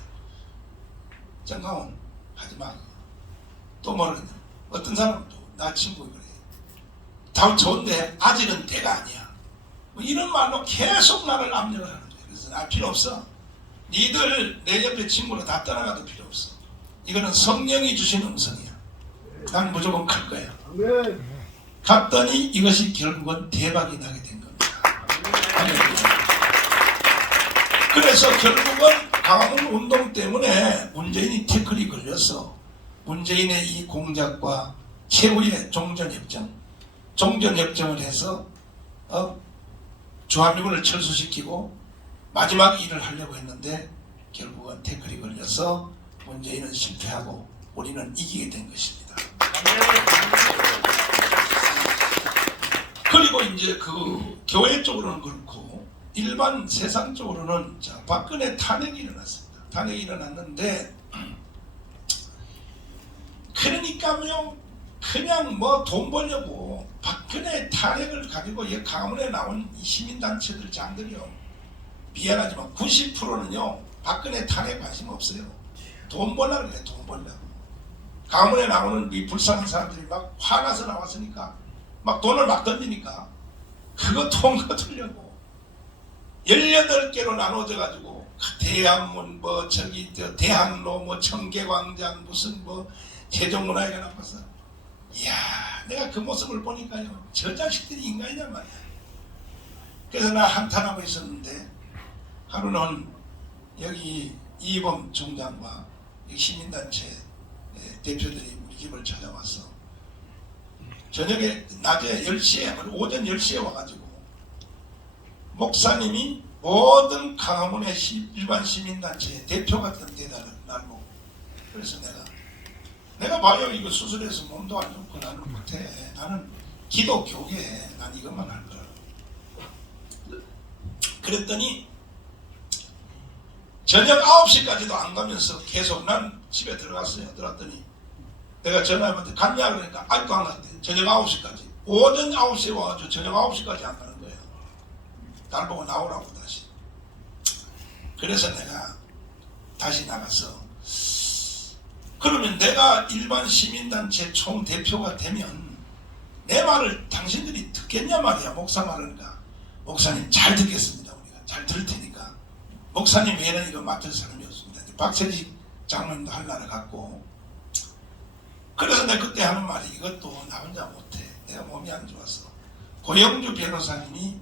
정강훈 하지마. 또 뭐라냐 어떤 사람도 나 친구 그래. 다 좋은데 아직은 때가 아니야. 뭐 이런 말로 계속 나를 압력을 하는 거야. 그래서 나 필요 없어. 니들 내 옆에 친구로 다 떠나가도 필요 없어. 이거는 성령이 주신 음성이야. 난 무조건 갈 거야. 갔더니 이것이 결국은 대박이 나게 된 겁니다. 그래서 결국은 강화문 운동 때문에 문재인이 태클이 걸려서 문재인의 이 공작과 최후의 종전협정을 해서 주한미군을 철수시키고 마지막 일을 하려고 했는데 결국은 태클이 걸려서 문재인은 실패하고 우리는 이기게 된 것입니다. 그리고 이제 그 교회 쪽으로는 그렇고 일반 세상 쪽으로는 박근혜 탄핵이 일어났습니다. 탄핵이 일어났는데 그러니까요, 그냥 뭐 돈 벌려고 박근혜 탄핵을 가지고 이 강원에 나온 이 시민단체들 장들이요, 미안하지만 90%는요 박근혜 탄핵 관심 없어요. 돈 벌려고 그래. 돈 벌려고. 강원에 나오는 이 불쌍한 사람들이 막 화나서 나왔으니까 막 돈을 막 던지니까 그거 돈 거두려고 18개로 나눠져 가지고 대한문 뭐 저기 저 대학로 뭐 청계광장 무슨 뭐 세종문화회관 나빠서, 이야, 내가 그 모습을 보니까요, 저 자식들이 인간이란 말이야. 그래서 나 한탄하고 있었는데 하루는 여기 이범 총장과 시민단체 대표들이 우리 집을 찾아와서 저녁에 낮에 10시에 오전 10시에 와가지고 목사님이 모든 강화문의 일반 시민단체 대표 같은 데다 날 보고, 그래서 내가 봐요, 이거 수술해서 몸도 안 좋고 나는 못해. 나는 기도 교계 난 이것만 할 거라고. 그랬더니 저녁 9시까지도 안 가면서 계속 난 집에 들어갔어요. 들어갔더니 내가 전화해봤더니 갔냐 그러니까 아직도 안 갔대. 저녁 9시까지. 오전 9시에 와가지고 저녁 9시까지 안 가는 거예요. 날 보고 나오라고 다시. 그래서 내가 다시 나가서, 그러면 내가 일반 시민단체 총대표가 되면 내 말을 당신들이 듣겠냐 말이야. 목사 말하니까, 목사님 잘 듣겠습니다. 우리가 잘 들을 테니까. 목사님 외에는 이거 맡을 사람이 없습니다. 박세식 장로님도 할 날을 갖고. 그래서 내가 그때 하는 말이, 이것도 나 혼자 못해. 내가 몸이 안 좋아서 고영주 변호사님이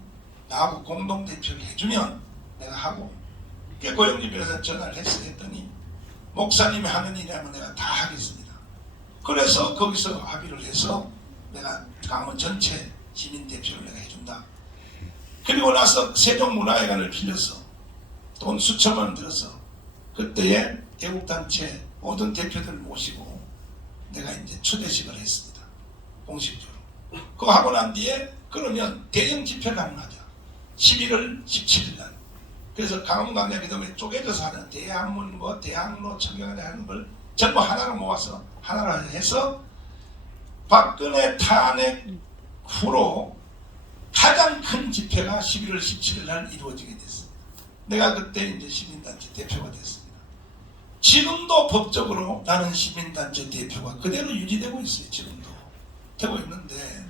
나하고 공동대표를 해주면 내가 하고, 그 고영주 변호사 전화를 했더니 목사님이 하는 일이라면 내가 다 하겠습니다. 그래서 거기서 합의를 해서 내가 강원 전체 시민대표를 내가 해준다. 그리고 나서 세종문화회관을 빌려서 돈 수천만 원 들어서 그때에 애국단체 모든 대표들 모시고 내가 이제 초대식을 했습니다. 공식적으로. 그거 하고 난 뒤에 그러면 대형 집회를 한번 하자. 11월 17일 날. 그래서 강원 강남이동에 쪼개져서 하는 대한문 뭐 대학로 청경에 하는 걸 전부 하나로 모아서 하나로 해서 박근혜 탄핵 후로 가장 큰 집회가 11월 17일 날 이루어지게 됐습니다. 내가 그때 이제 시민단체 대표가 됐습니다. 지금도 법적으로 나는 시민단체 대표가 그대로 유지되고 있어요. 지금도 되고 있는데,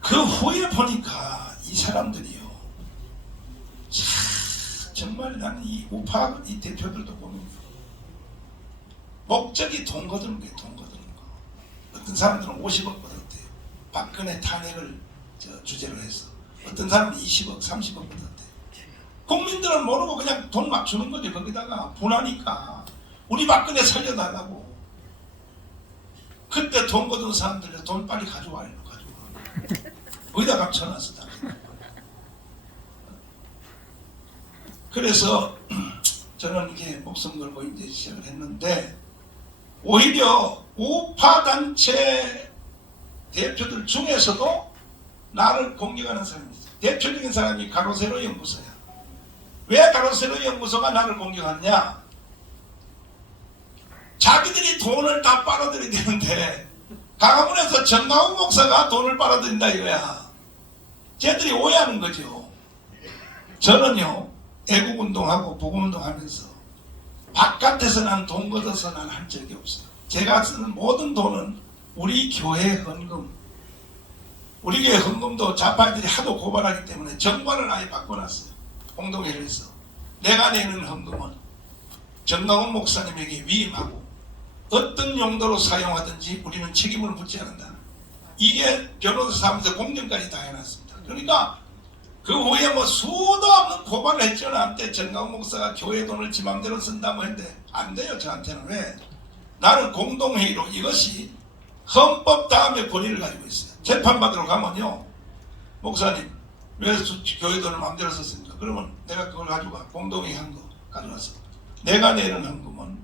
그 후에 보니까 이 사람들이요, 참 정말 나는 이 우파 이 대표들도 보면 목적이 돈 거두는 거예요. 돈 거두는 거. 어떤 사람들은 50억 거뒀대요. 박근혜 탄핵을 주제로 해서. 어떤 사람은 20억, 30억 거뒀대요. 국민들은 모르고 그냥 돈 막 주는 거죠. 거기다가 분하니까 우리 박근혜 살려달라고. 그때 돈 거둔 사람들 돈 빨리 가져와요. 어디다 감춰놨어. 다. 그래서 저는 이게 목숨 걸고 이제 시작을 했는데, 오히려 우파 단체 대표들 중에서도 나를 공격하는 사람이 있어요. 대표적인 사람이 가로세로 연구소야. 왜 가로세로 연구소가 나를 공격하느냐? 자기들이 돈을 다 빨아들여야 되는데 강화문에서 정강훈 목사가 돈을 빨아들인다 이거야. 쟤들이 오해하는 거죠. 저는요, 애국운동하고 복음운동하면서 바깥에서 난 돈 걷어서 난 한 적이 없어요. 제가 쓰는 모든 돈은 우리 교회 헌금, 우리 교회 헌금도 좌파들이 하도 고발하기 때문에 정관을 아예 바꿔놨어요. 공동회를 해서 내가 내는 헌금은 정강훈 목사님에게 위임하고 어떤 용도로 사용하든지 우리는 책임을 묻지 않는다. 이게 변호사 사무소 공정까지 다 해놨습니다. 그러니까 그 후에 뭐 수도 없는 고발을 했죠. 나한테 정강훈 목사가 교회 돈을 지 맘대로 쓴다 뭐 했는데 안 돼요. 저한테는. 왜? 나는 공동회의로 이것이 헌법 다음에 권위를 가지고 있어요. 재판받으러 가면요, 목사님 왜 교회 돈을 맘대로 썼습니까? 그러면 내가 그걸 가져가. 공동회의 한 거 가져와서 내가 내는 헌금은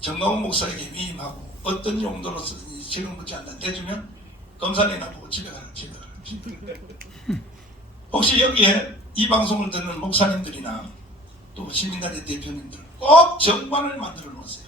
정강훈 목사에게 위임하고 어떤 용도로 쓰든지 책임 묻지 않는다. 내주면 검사님 나보고 집에 가라. 집에 가라. 혹시 여기에 이 방송을 듣는 목사님들이나 또 시민단체 대표님들 꼭 정관을 만들어 놓으세요.